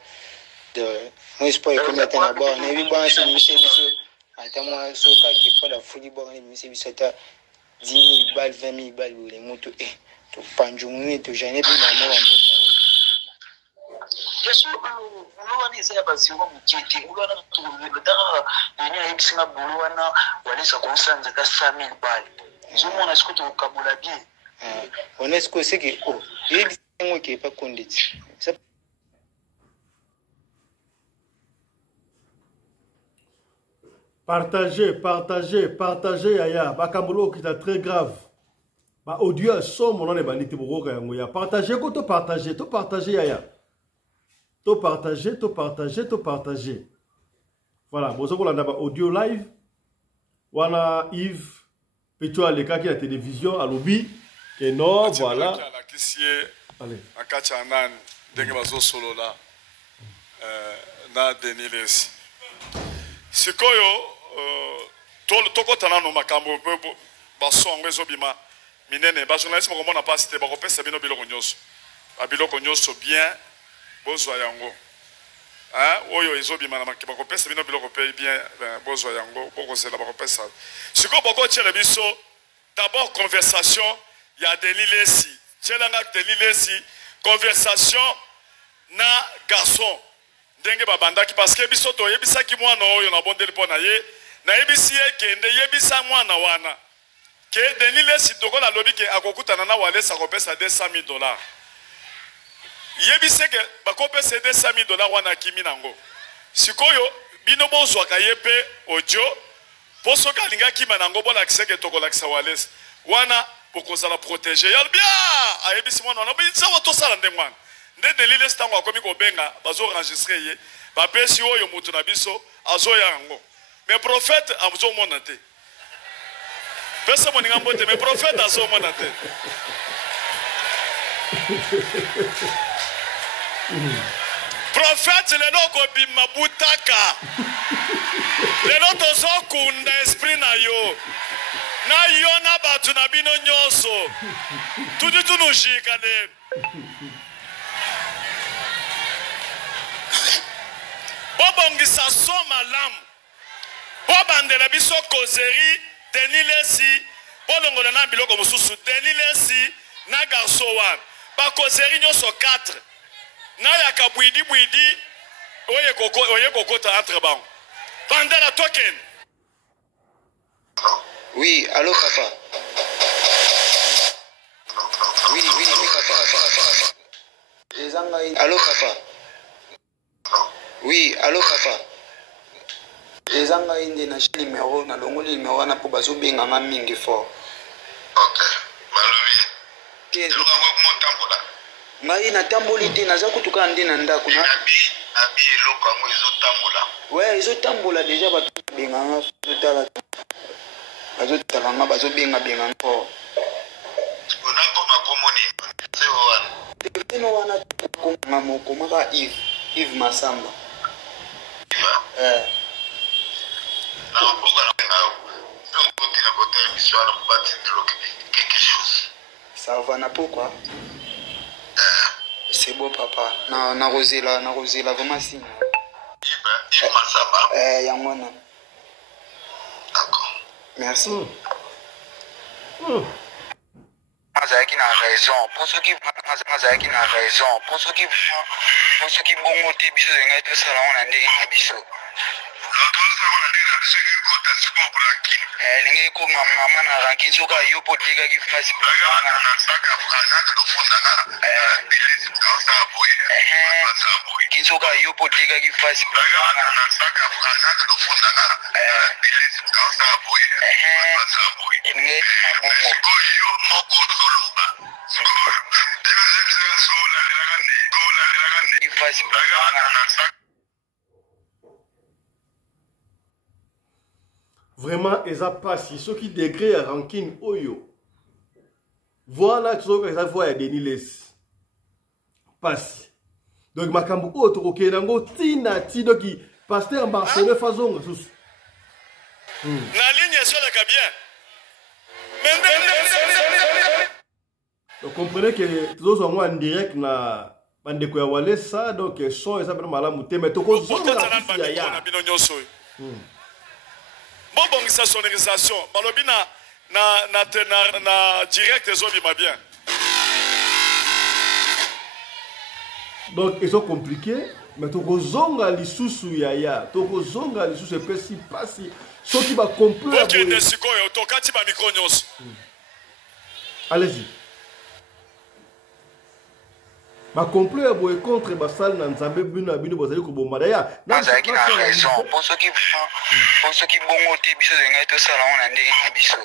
de mo sport ekomi ata na bord nayebi bwana so bimise biso ata mwa soka kepola fuli bord ne bimise biso ata 10 000 balles 20 000 balles le moto topanju muni tojane mpe na mwa mboka yesu bulo wana eza ya bazingo mokete bulo wana tolobetaka nani ayebisinga bulo wana walesa kosanza ata 100 000 balles zomona siko tokokabola bien on est-ce que c'est que il dit que pas condit partagez yaya bakambulo qui est très grave ba audio somme on est banité boko yango ya partager ko to partager yaya to partager voilà bozo ko landa ba audio live wana Yves Pecho aleka ki la télévision à lobby que non voilà allez akacha nan ndenge bazo solo la na Deniles sikoyo tokotana no makambo basongo ezobima minene ba journaliste mo komona pas te ba kopesa bino biloko nyonso bien bozwa yango oyo ezobima na makeba kopesa bino biloko pe bien bozwa yango bokozela ba kopesa sikoyo boko tshele biso d'abord conversation ya Denilesi tshela nga Denilesi conversation na garçon ndenge babandaki parce que biso toyebisaki mwana oyo na bondeli mpo na ye nayebisi ye kende yebisa mwana wana ke Denis Lesi tokola alobi ke akokutana na Wallace akopesa $200,000 yebise ke bakopesa $200,000 wana akimi nango sikoyo bino bozwaka ye mpe audio po soki alingaki kima nango bolakisa ke tokolakisa Wallace wana bokozala protege yalobia ayebisi mwana wana bisawa tosala nde mwana nde Denis Lesi ntango akomi kobenga bazoenregistre ye bapesi oyo moto na biso azoya yango mais prophète azomona te pesa moninga mbote mais prophète azomona te prophète lelo kobima butaka lelo tozokunda esprit na yo na batu na bino nyonso tudi tunujika de bobongisa so malamu bobandela biso kozeri Denis Lesi bolongola na biloko mosusu Denis Lesi na garso wana bakozeri nyonso 4 na yaka bwidi oye kokota entre bango bandela token. Oui, allô papa. Oui, papa. Allô papa. Oui, allô papa. Ezanga inde na numéro na longoli numéro na po bazo benga nga mingi fort. Ok, malobi. Eloko ngo tambola. Ngai na tamboli te naza kutuka nde na ndako na abi eloko ngo ezotambola. Ouais, ezotambola déjà bato benga nga totala. Bazo tala nga bazo benga fort. Onako makomoni. C'est wana. Teno wana ko moko maka Yves Masamba. Ça va na pourquoi? C'est beau papa. Na Rosela vraiment signe. Yves Masamba. Yangwana. D'accord. Merci. Mazaki na raison. Pour ceux qui Mazaki na raison. Pour ceux qui bon côté biso ngai to sala on ande biso. Linge ko mama na rankin soka yo poteka ki fasi bana na saka bana to funda na kinsoka yo poteka ki fasi bana na saka bana to funda na linge mabomo ko yo moko zoluba ki fasi bana na saka. Vraiment, ils ont passé ce qui degré à ranking Oyo. Voilà, tu vois que ça voit Denis Lesi. Passe. Donc, ma cambo autre, ok, nango tina donc qui pasteur Marcelo façon. Na ligne sur le cabien. Donc, comprenez que tous en en direct na bande ko ya Wallace ça donc son ça vraiment malamu te mais to ko zonga la ya. Bon, ça sonorisation. Balobi na direct ezobima bien. Donc ils sont compliqués, mais toko zonga lisusu ya toko zonga lisusu pesi pasi ce qui va comprendre. OK, ndesikoyo tokati ba micro nyonso. Allez-y. Ma complot est contre Bassal Nanzambe Buna Bino Bozali Kubomada ya. Nazaki na raison. Pour ceux qui bon côté biso ngai to sala on ande biso.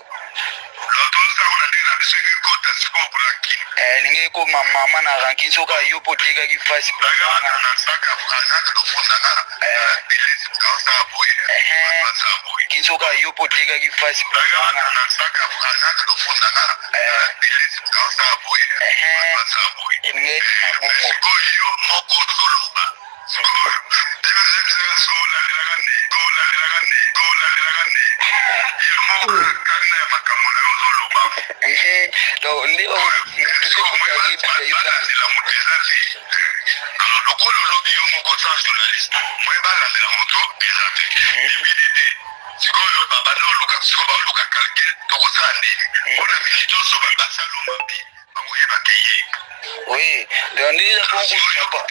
Linge ko mama na rankin soka yo poteka ki fasi bana na saka bana to funda na kinsoka yo poteka ki fasi bana na saka bana to funda na linge mabomo ko yo moko zoluba Oui, dernier papa.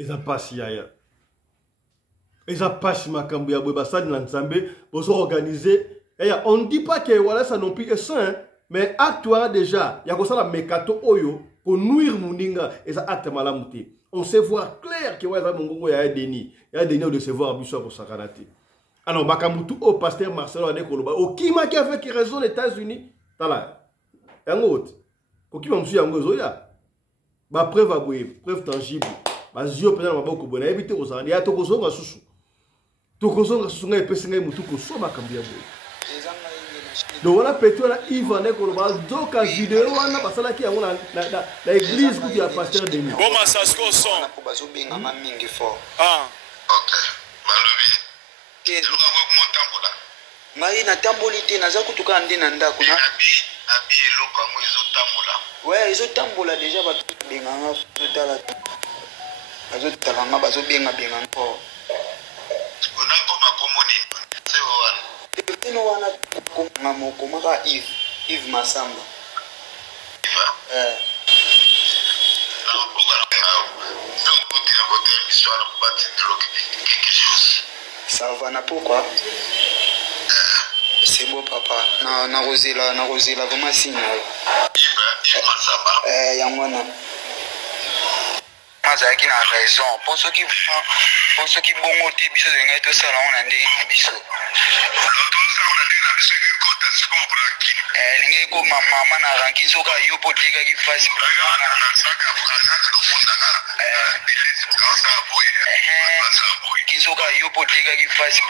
Eza pasi yaya. Eza pasi makambo ya bwebasani na nzambe bozo organiser. On ne dit pas que voilà ça non plus est sain, mais acte déjà, ya kosala mekato oyo pour nuire muninga eza acte malamuté. On sait voir clair que voilà mongongo ya Denis. Ya Denis de se voir biso ko sakanati. Alors bakamutu au pasteur Marcelo ane koloba. O kima qui avec raison les États-Unis. Tala. Yango. Ko kima musu yango zoya. Ba preuve aboye, preuve tangible. Bazio pena maboko bona ebite ozana ya tokozonga susu. Tokozonga susu ngai pesa ngai mutu ko so makambo ya boye. Donc voilà peut-être là Yves ane koloba doka vidéo wana basala ki yango na église kuti ya pasteur Denis. Comment ça se passe son? Na bazo benga ma mingi fort. Ah. Ok. Malobi. Ngai na tamboli te naza kutuka nde na ndako na abi eloko yango ezotambola. Ouais, ezotambola déjà bato benganga totala. Bazotala bazobenga benga encore. Onakoma komoni seo wana. Tino wana koma moko maka Yves Masamba. Ça va na pourquoi? C'est beau papa. Na rosela vraiment signe. Yves Masamba. Yangwana. Azaki na raison. Pour ceux qui bongo te biso de ngai to sala on ande biso. Linge ko mama na ranki soka yo poteka ki fasi. Kisoka yo poteka ki fasi.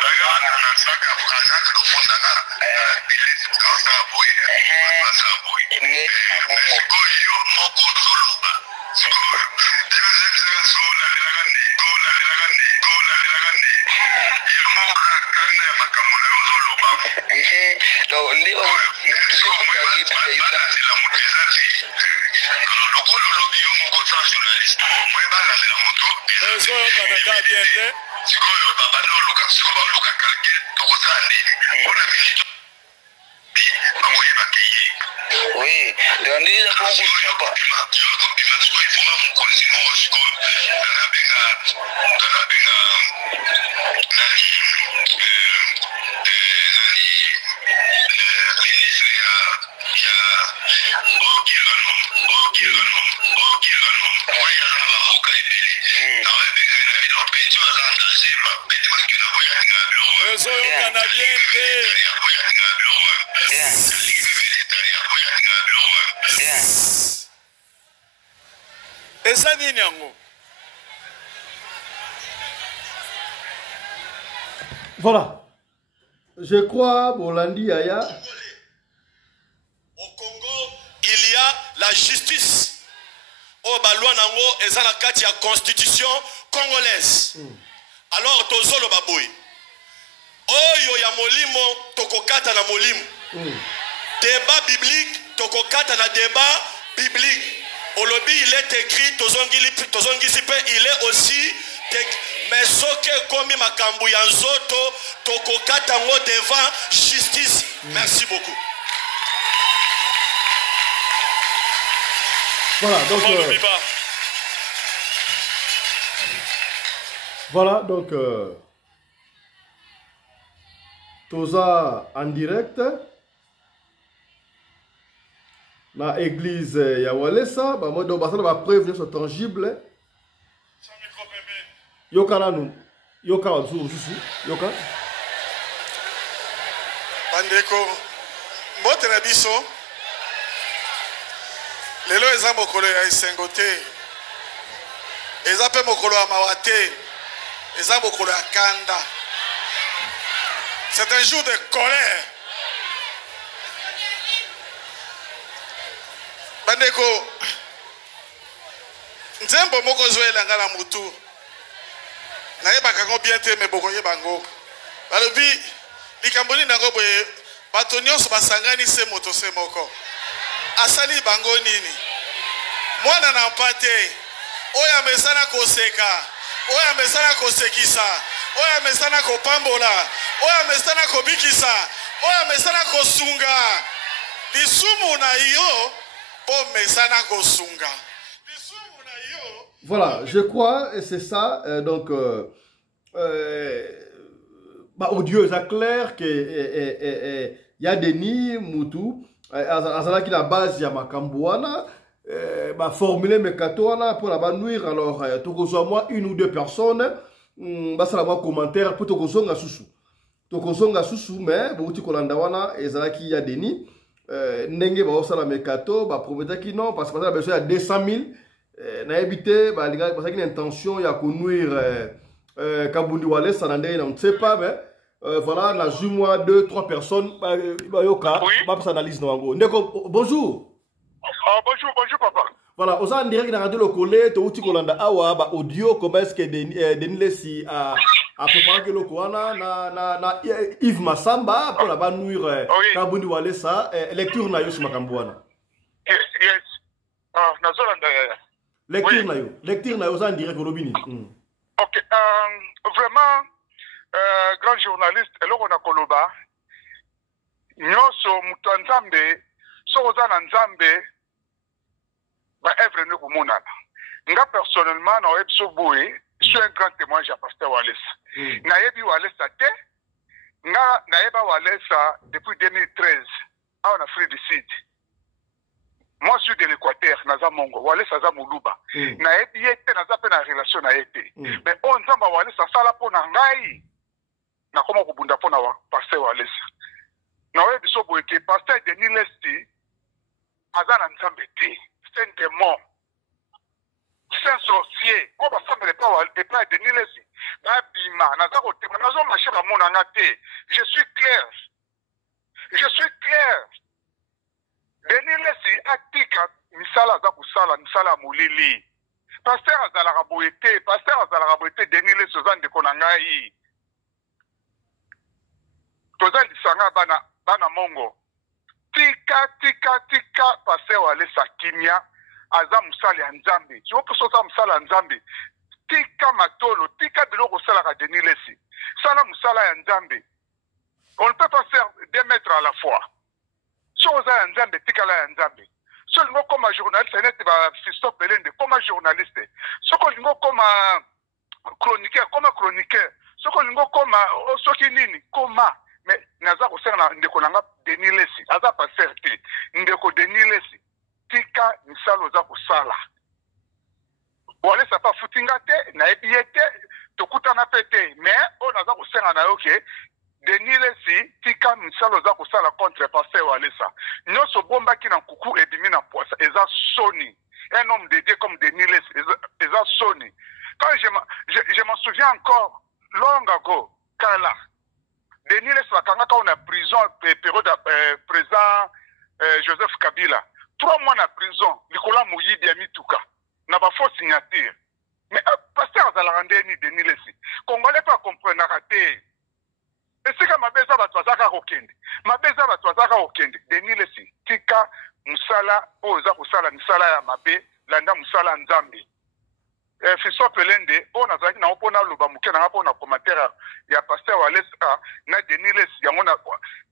Oui, dernier papa. Voilà. Je crois, Bolandi Yaya. Au Congo, il y a la justice. Au Balouanango, et ça la carte, il y a constitution congolaise. Alors, Tozolo Baboui. Oyo ya molimo, tokokata na molimo. Débat biblique, tokokata na débat biblique. Olobi, il est écrit, Tozongisipe, il est aussi mais soke komi makambu ya nzoto tokokata ngo devant justice. Merci beaucoup. Voilà donc Toza en direct na église ya Walesa ba modo basala ba preuve so tangible. Yoka nanu yoka wazuzu yoka bandeko mbote na biso lelo eza mokolo ya esengo te eza pe mokolo ya mawa te C'est un jour de colère. Bandeko, nzembo moko zoela ngala mutu. Na yeba kango bien te me boko yebango. Balobi likamboni nango boye bato nyonso basangani se moto se moko. Asali bango nini? Mwana na mpate. Oya mesana koseka. Oya mesana kosekisa. Oya mesana kopambola. Oya mesana kobikisa. Oya mesana kosunga. Lisumu na yo po mesana kosunga. Lisumu na yo. Voilà, je crois et c'est ça donc audio c'est clair que il y a Denis Mutu azala qui la base ya makambouana formuler mes katoana pour la nuire alors tokozwa moi une ou deux personnes basala moi commentaire pour tokozonga susu mais bouti kolanda wana ezala qui ya Denis ndenge ba osala mekato ba prometaki non parce que ça a besoin de 200 000 na évité ba linga parce qu'il y a une intention ya nuire Kabundi Wale ça on ne sait pas mais voilà la moi 2-3 personnes ba yoka ba s'analyse no ngo ndeko bonjour. Bonjour papa. Voilà, aux en direct dans Radio Lokole, to uti kolanda awa ba audio comment est-ce que Denis Lesi a préparé le Koana na Yves Massamba pour la ba nuire Kabundi Wale ça lecture na yo sur makambouana. Yes. Na zolanda. Lecture na yo en direct Robini. OK, vraiment grand journaliste eloko na koloba nyoso mutu nzambe soza na nzambe ba œuvre ne kumonana nga personnellement na webso boy je suis un grand témoin à pasteur Walesa na yebi Walesa te nga na yeba Walesa depuis 2013 en Afrique du Sud. Moi je suis de l'Équateur naza mongo Walesa za muluba na yebi yete naza pe na relation na yete mais on nzamba Walesa sala pona ngai na koma kubunda pona wa pasteur Walesa na webiso boy ke pasteur Denis Lesti azana nzambe te. C'est un démon. C'est un sorcier. On va faire des pas de Nilesi. Je suis clair. Denis Lesi atika misala za kusala misala mulili. Pasteur azala boete Denis Lesi ozande konangai. Tozali sanga bana mongo. Tika pasteur Walesa kimia aza musali ya nzambe tu peux sosa musala ya nzambe tika matolo tika biloko sala ka Denis Lesi sala musala ya nzambe on ne peut pas faire 2 mètres à la fois soza ya nzambe tika la ya nzambe seulement comme journaliste net ba Fisto Pelende comme journaliste soko lingo comme chroniqueur soko lingo comme soki nini koma mais naza ko sala ndeko nanga Denis Lesi aza pas certain ndeko Denis Lesi tika misalo za kusala Walesa pa futinga te na ebiete tokutana pete mais on aza ko sala na yoke Denis Lesi tika misalo za kusala contre pasteur Walesa nyoso bomba ki na kuku ebimi na poisa eza soni un homme de Dieu comme Denis Lesi eza soni quand je m'en souviens encore long ago kala Denis Lesi bakangaka on a prison période président Joseph Kabila 3 mois na prison likola moyibi ya mituka na ba faux signature mais pasteur azala ndeni Denis Lesi congolais pas comprendre raté esika mabeza batwa zaka kokende Denis Lesi tika musala oza kusala misala ya mabe landa musala nzambe Fiso Pelende on azaki na opona loba muke na opona commentaire ya pasteur Walesa na Denis Lesi ya mona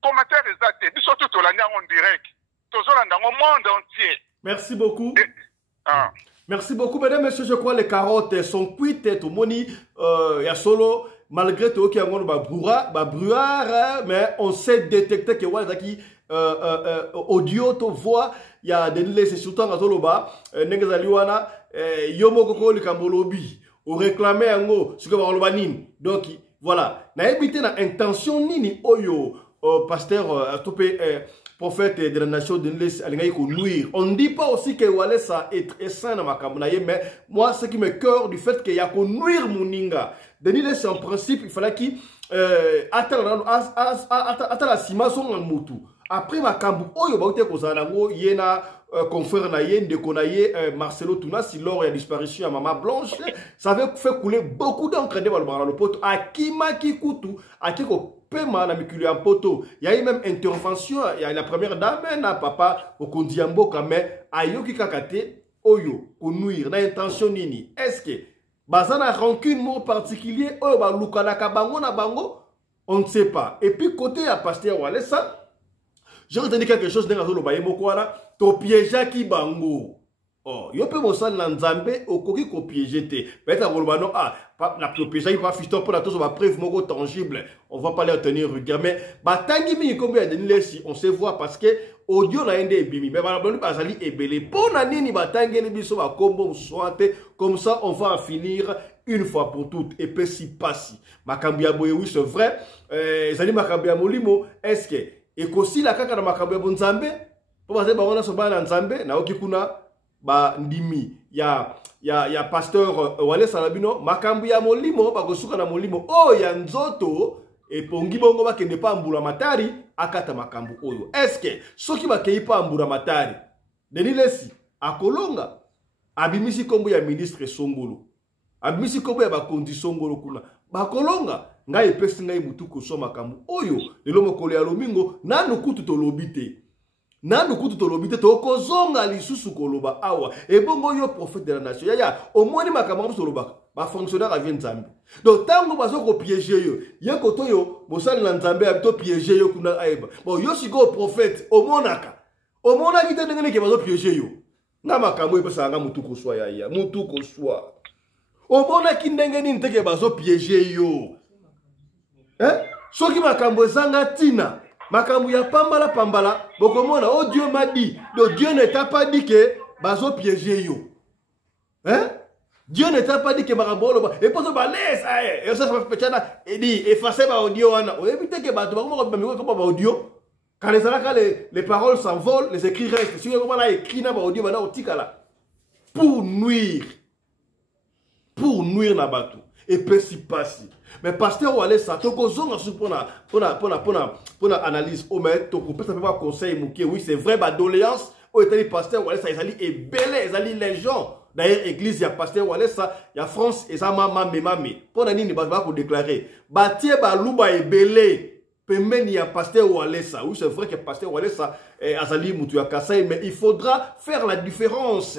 commentaire exact biso tout tolanda en direct tozolanda au monde entier. Merci beaucoup. Merci beaucoup mesdames et messieurs, je crois les carottes sont cuites tout moni ya solo malgré tout qu'il y a un brouillard mais on sait détecter que wazaki audio to voix il y a des laissés surtout dans zoloba ngezaliwana yomo koko likambolobi ou réclamer ngo ce que va loba nini donc voilà na éviter na intention nini oyo pasteur topé prophète de la nation de l'Est alingaï ko nuire. On ne dit pas aussi que Walesa est saint dans ma campagne, mais moi ce qui me cœur du fait qu'il y a ko nuire muninga Denis Lesi, en principe, il fallait qu'il attend la cima son en mutu. Après, ma kambu, oh, yo, baoute kozanango, yena, confrère na yen, de konaye, Marcelo Tuna, si lors il y a disparition à Maman Blanche, ça avait fait couler beaucoup d'encre de le poteau. À Kima Kikutu, à Kiko Pema, na mikulu en poteau. Il y a eu même intervention, il y a la première dame, na papa, au Kondiambo, mais ayoki kakate, oyo, pour nuire, na intention nini. Est-ce que, bazana rancune mot particulier, oyo, ba lukanaka bango na bango, on ne sait pas. Et puis, côté à Pasteur Walesa, j'ai retenu quelque chose dans le baye mokwala, to piéger ki bango. Oh, yo pe mosal na nzambe okoki ko piéger te. Peut-être volbano na piéger pas fiston pour la tous va preuve moko tangible. On va pas les tenir rigueur mais batangi mi combien de Lesi on se voit parce que audio na ende bimi mais ba blondu bazali ebele pona nini batangi ni biso ba kombo soate comme ça on va en finir une fois pour toutes et puis si passi. Makambi ya boye oui c'est vrai zali makambi ya molimo est-ce que et kosi la kaka na makambo ya bonzambe po baze bango na soba na nzambe na okikuna ba ndimi ya pasteur wale salabino makambo ya molimo ba kosuka na molimo o ya nzoto e pongi bongo ba kende pa mbula matari akata makambo oyo est-ce que soki ba kei pa mbula matari Denis Lesi akolonga abimisi kombo ya ministre Songolo abimisi kombo ya ba kondi Songolo kuna bakolonga ngai pesi ngai mutu ko so makambo oyo lelo mokolo ya lomingo nanu kutu to lobite to kozonga lisusu koloba awa e bongo yo prophète de la nation ya omoni makambo so loba ba fonctionnaire a vient nzambe donc tango bazo ko piéger yo ye koto yo bosali na nzambe abito piéger yo kuna aiba bon yo siko prophète omonaka te ndenge ke bazo piéger yo na makambo epesa nga mutu ko so ya mutu ko so omonaki ndenge nini teke bazo piéger yo soki makambo ezanga tina makambo ya pambala bokomona oh Dieu m'a dit donc Dieu ne t'a pas dit que bazo piéger yo Dieu ne t'a pas dit que makambo lo et poso ba laisse et ça va petana et dit effacer ba audio wana o éviter que ba to ba audio quand les paroles s'envolent les écrits restent si on va écrit na ba audio ba na otikala pour nuire na batu et pesi pasi mais pasteur Wale ça to kozonga sur pour analyse au mais to peut pas conseil mukie oui c'est vrai ba doléance au état pasteur Wale ça ezali ebele ezali les gens d'ailleurs église ya pasteur Wale ça ya France et ça mame pour nini ba ko déclarer batie ba luba ebele pembeni ya pasteur Wale ça oui c'est vrai que pasteur Wale ça azali mutu ya Kasai mais il faudra faire la différence.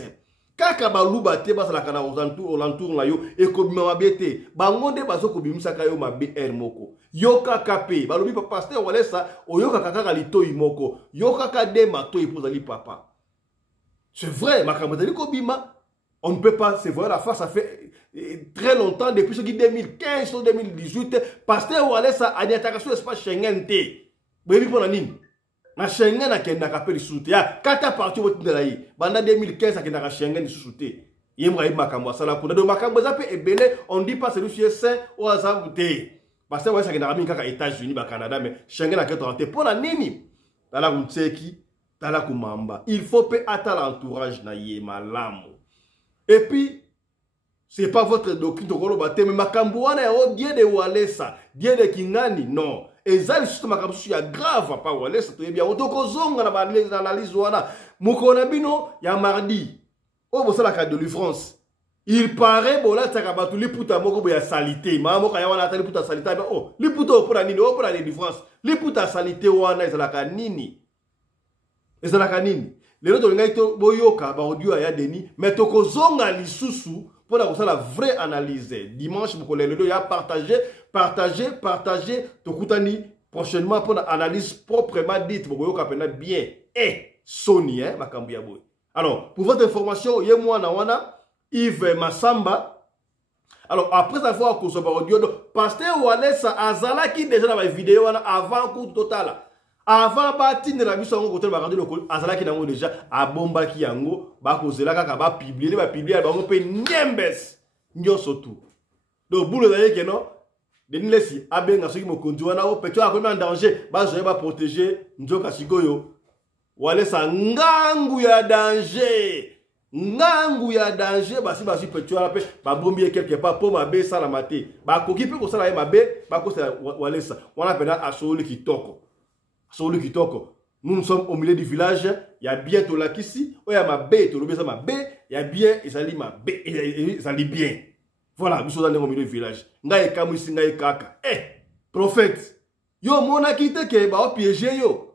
Kaka baluba te basala kana olantour na yo e ko bima mabete bangonde bazo ko bimisa ka yo mabe moko yo kaka pe balobi pa pasteur Wale ça o yo kaka litoi moko yo kaka de mato epozali papa c'est vrai makambo ko bima on ne peut pas se voir la face ça fait très longtemps depuis ce qui 2015 ou 2018 pasteur Wale ça a attaqué sur espace Schengen te bebi pona nini na Schengen akenda kapeli sute ya kata parti botinda yi banda 2015 akenda ka Schengen sute yemra makambo sala kuna do makambo zape ebele on dit pas celui qui est saint ou azabute parce que ça akenda kaka États-Unis ba Canada mais Schengen akenda te pona nini tala kumtseki tala kumamba il faut pe ata l'entourage na ye malamu et puis c'est pas votre doctrine de koloba te mais makambo wana ya Dieu de Walesa Dieu de Kingani non ezali surtout makambo ya grave pa Wale ça to bien otokozonga na ba analyse wana mukona bino ya mardi o bosala ka de délivrance il paraît bola tsaka batu liputa moko bo ya salité mama ka ya wana ta liputa salité ba oh liputa opona nini opona délivrance liputa salité wana ezalaka nini lelo to ngai to boyoka ba audio ya Denis mais tokozonga lisusu pour la vraie analyse dimanche mukolelo ya partager tokutani prochainement pour l'analyse proprement dite boyoka pena bien et Sony makambo ya boy. Alors pour votre information ye moi na wana Yves Massamba. Alors après avoir que ce audio pasteur Wale ça azalaki déjà dans la vidéo wana avant coup total avant batine la biso ngo côté ba radio lokol azalaki nango déjà abombaki yango ba kozela kaka ba publier ba ngo pe nyembes nyoso tout donc boule d'ailleurs que non Denis Lesi abenga soki mokonzi wana o peto akomi en danger ba zoye ba protéger nzoka sikoyo Wale sa ngangu ya danger ngangu ya danger basi petuala pe babombi quelque part pour mabe sala maté ba koki pe ko sala mabe ba ko sala Walesa on appelle asoli kitoko nous sommes au milieu du village il y a bien to la kisi o ya mabe to lobesa mabe il y a bien ezali mabe ezali bien voilà nous sommes dans au milieu du village ngai kamwisi ngai kaka prophète yo mona kite ke ba piéger yo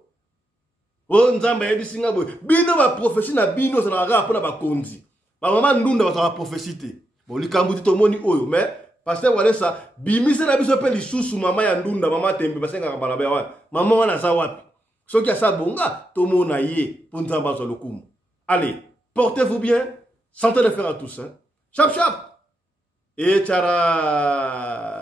o nzamba yebisinga boy bino ba prophétie na bino ça na rapport na ba konzi ba mama ndunda ba prophétie te bon likambu ti tomoni oyo mais pasteur Walesa bimise na biso pe lisusu mama ya ndunda mama tembe basenga bala ba wa mama wana za wapi soki asa bonga tomona ye pour nzamba zo lokumu allez portez-vous bien santé de faire à tous hein chap chap et tchara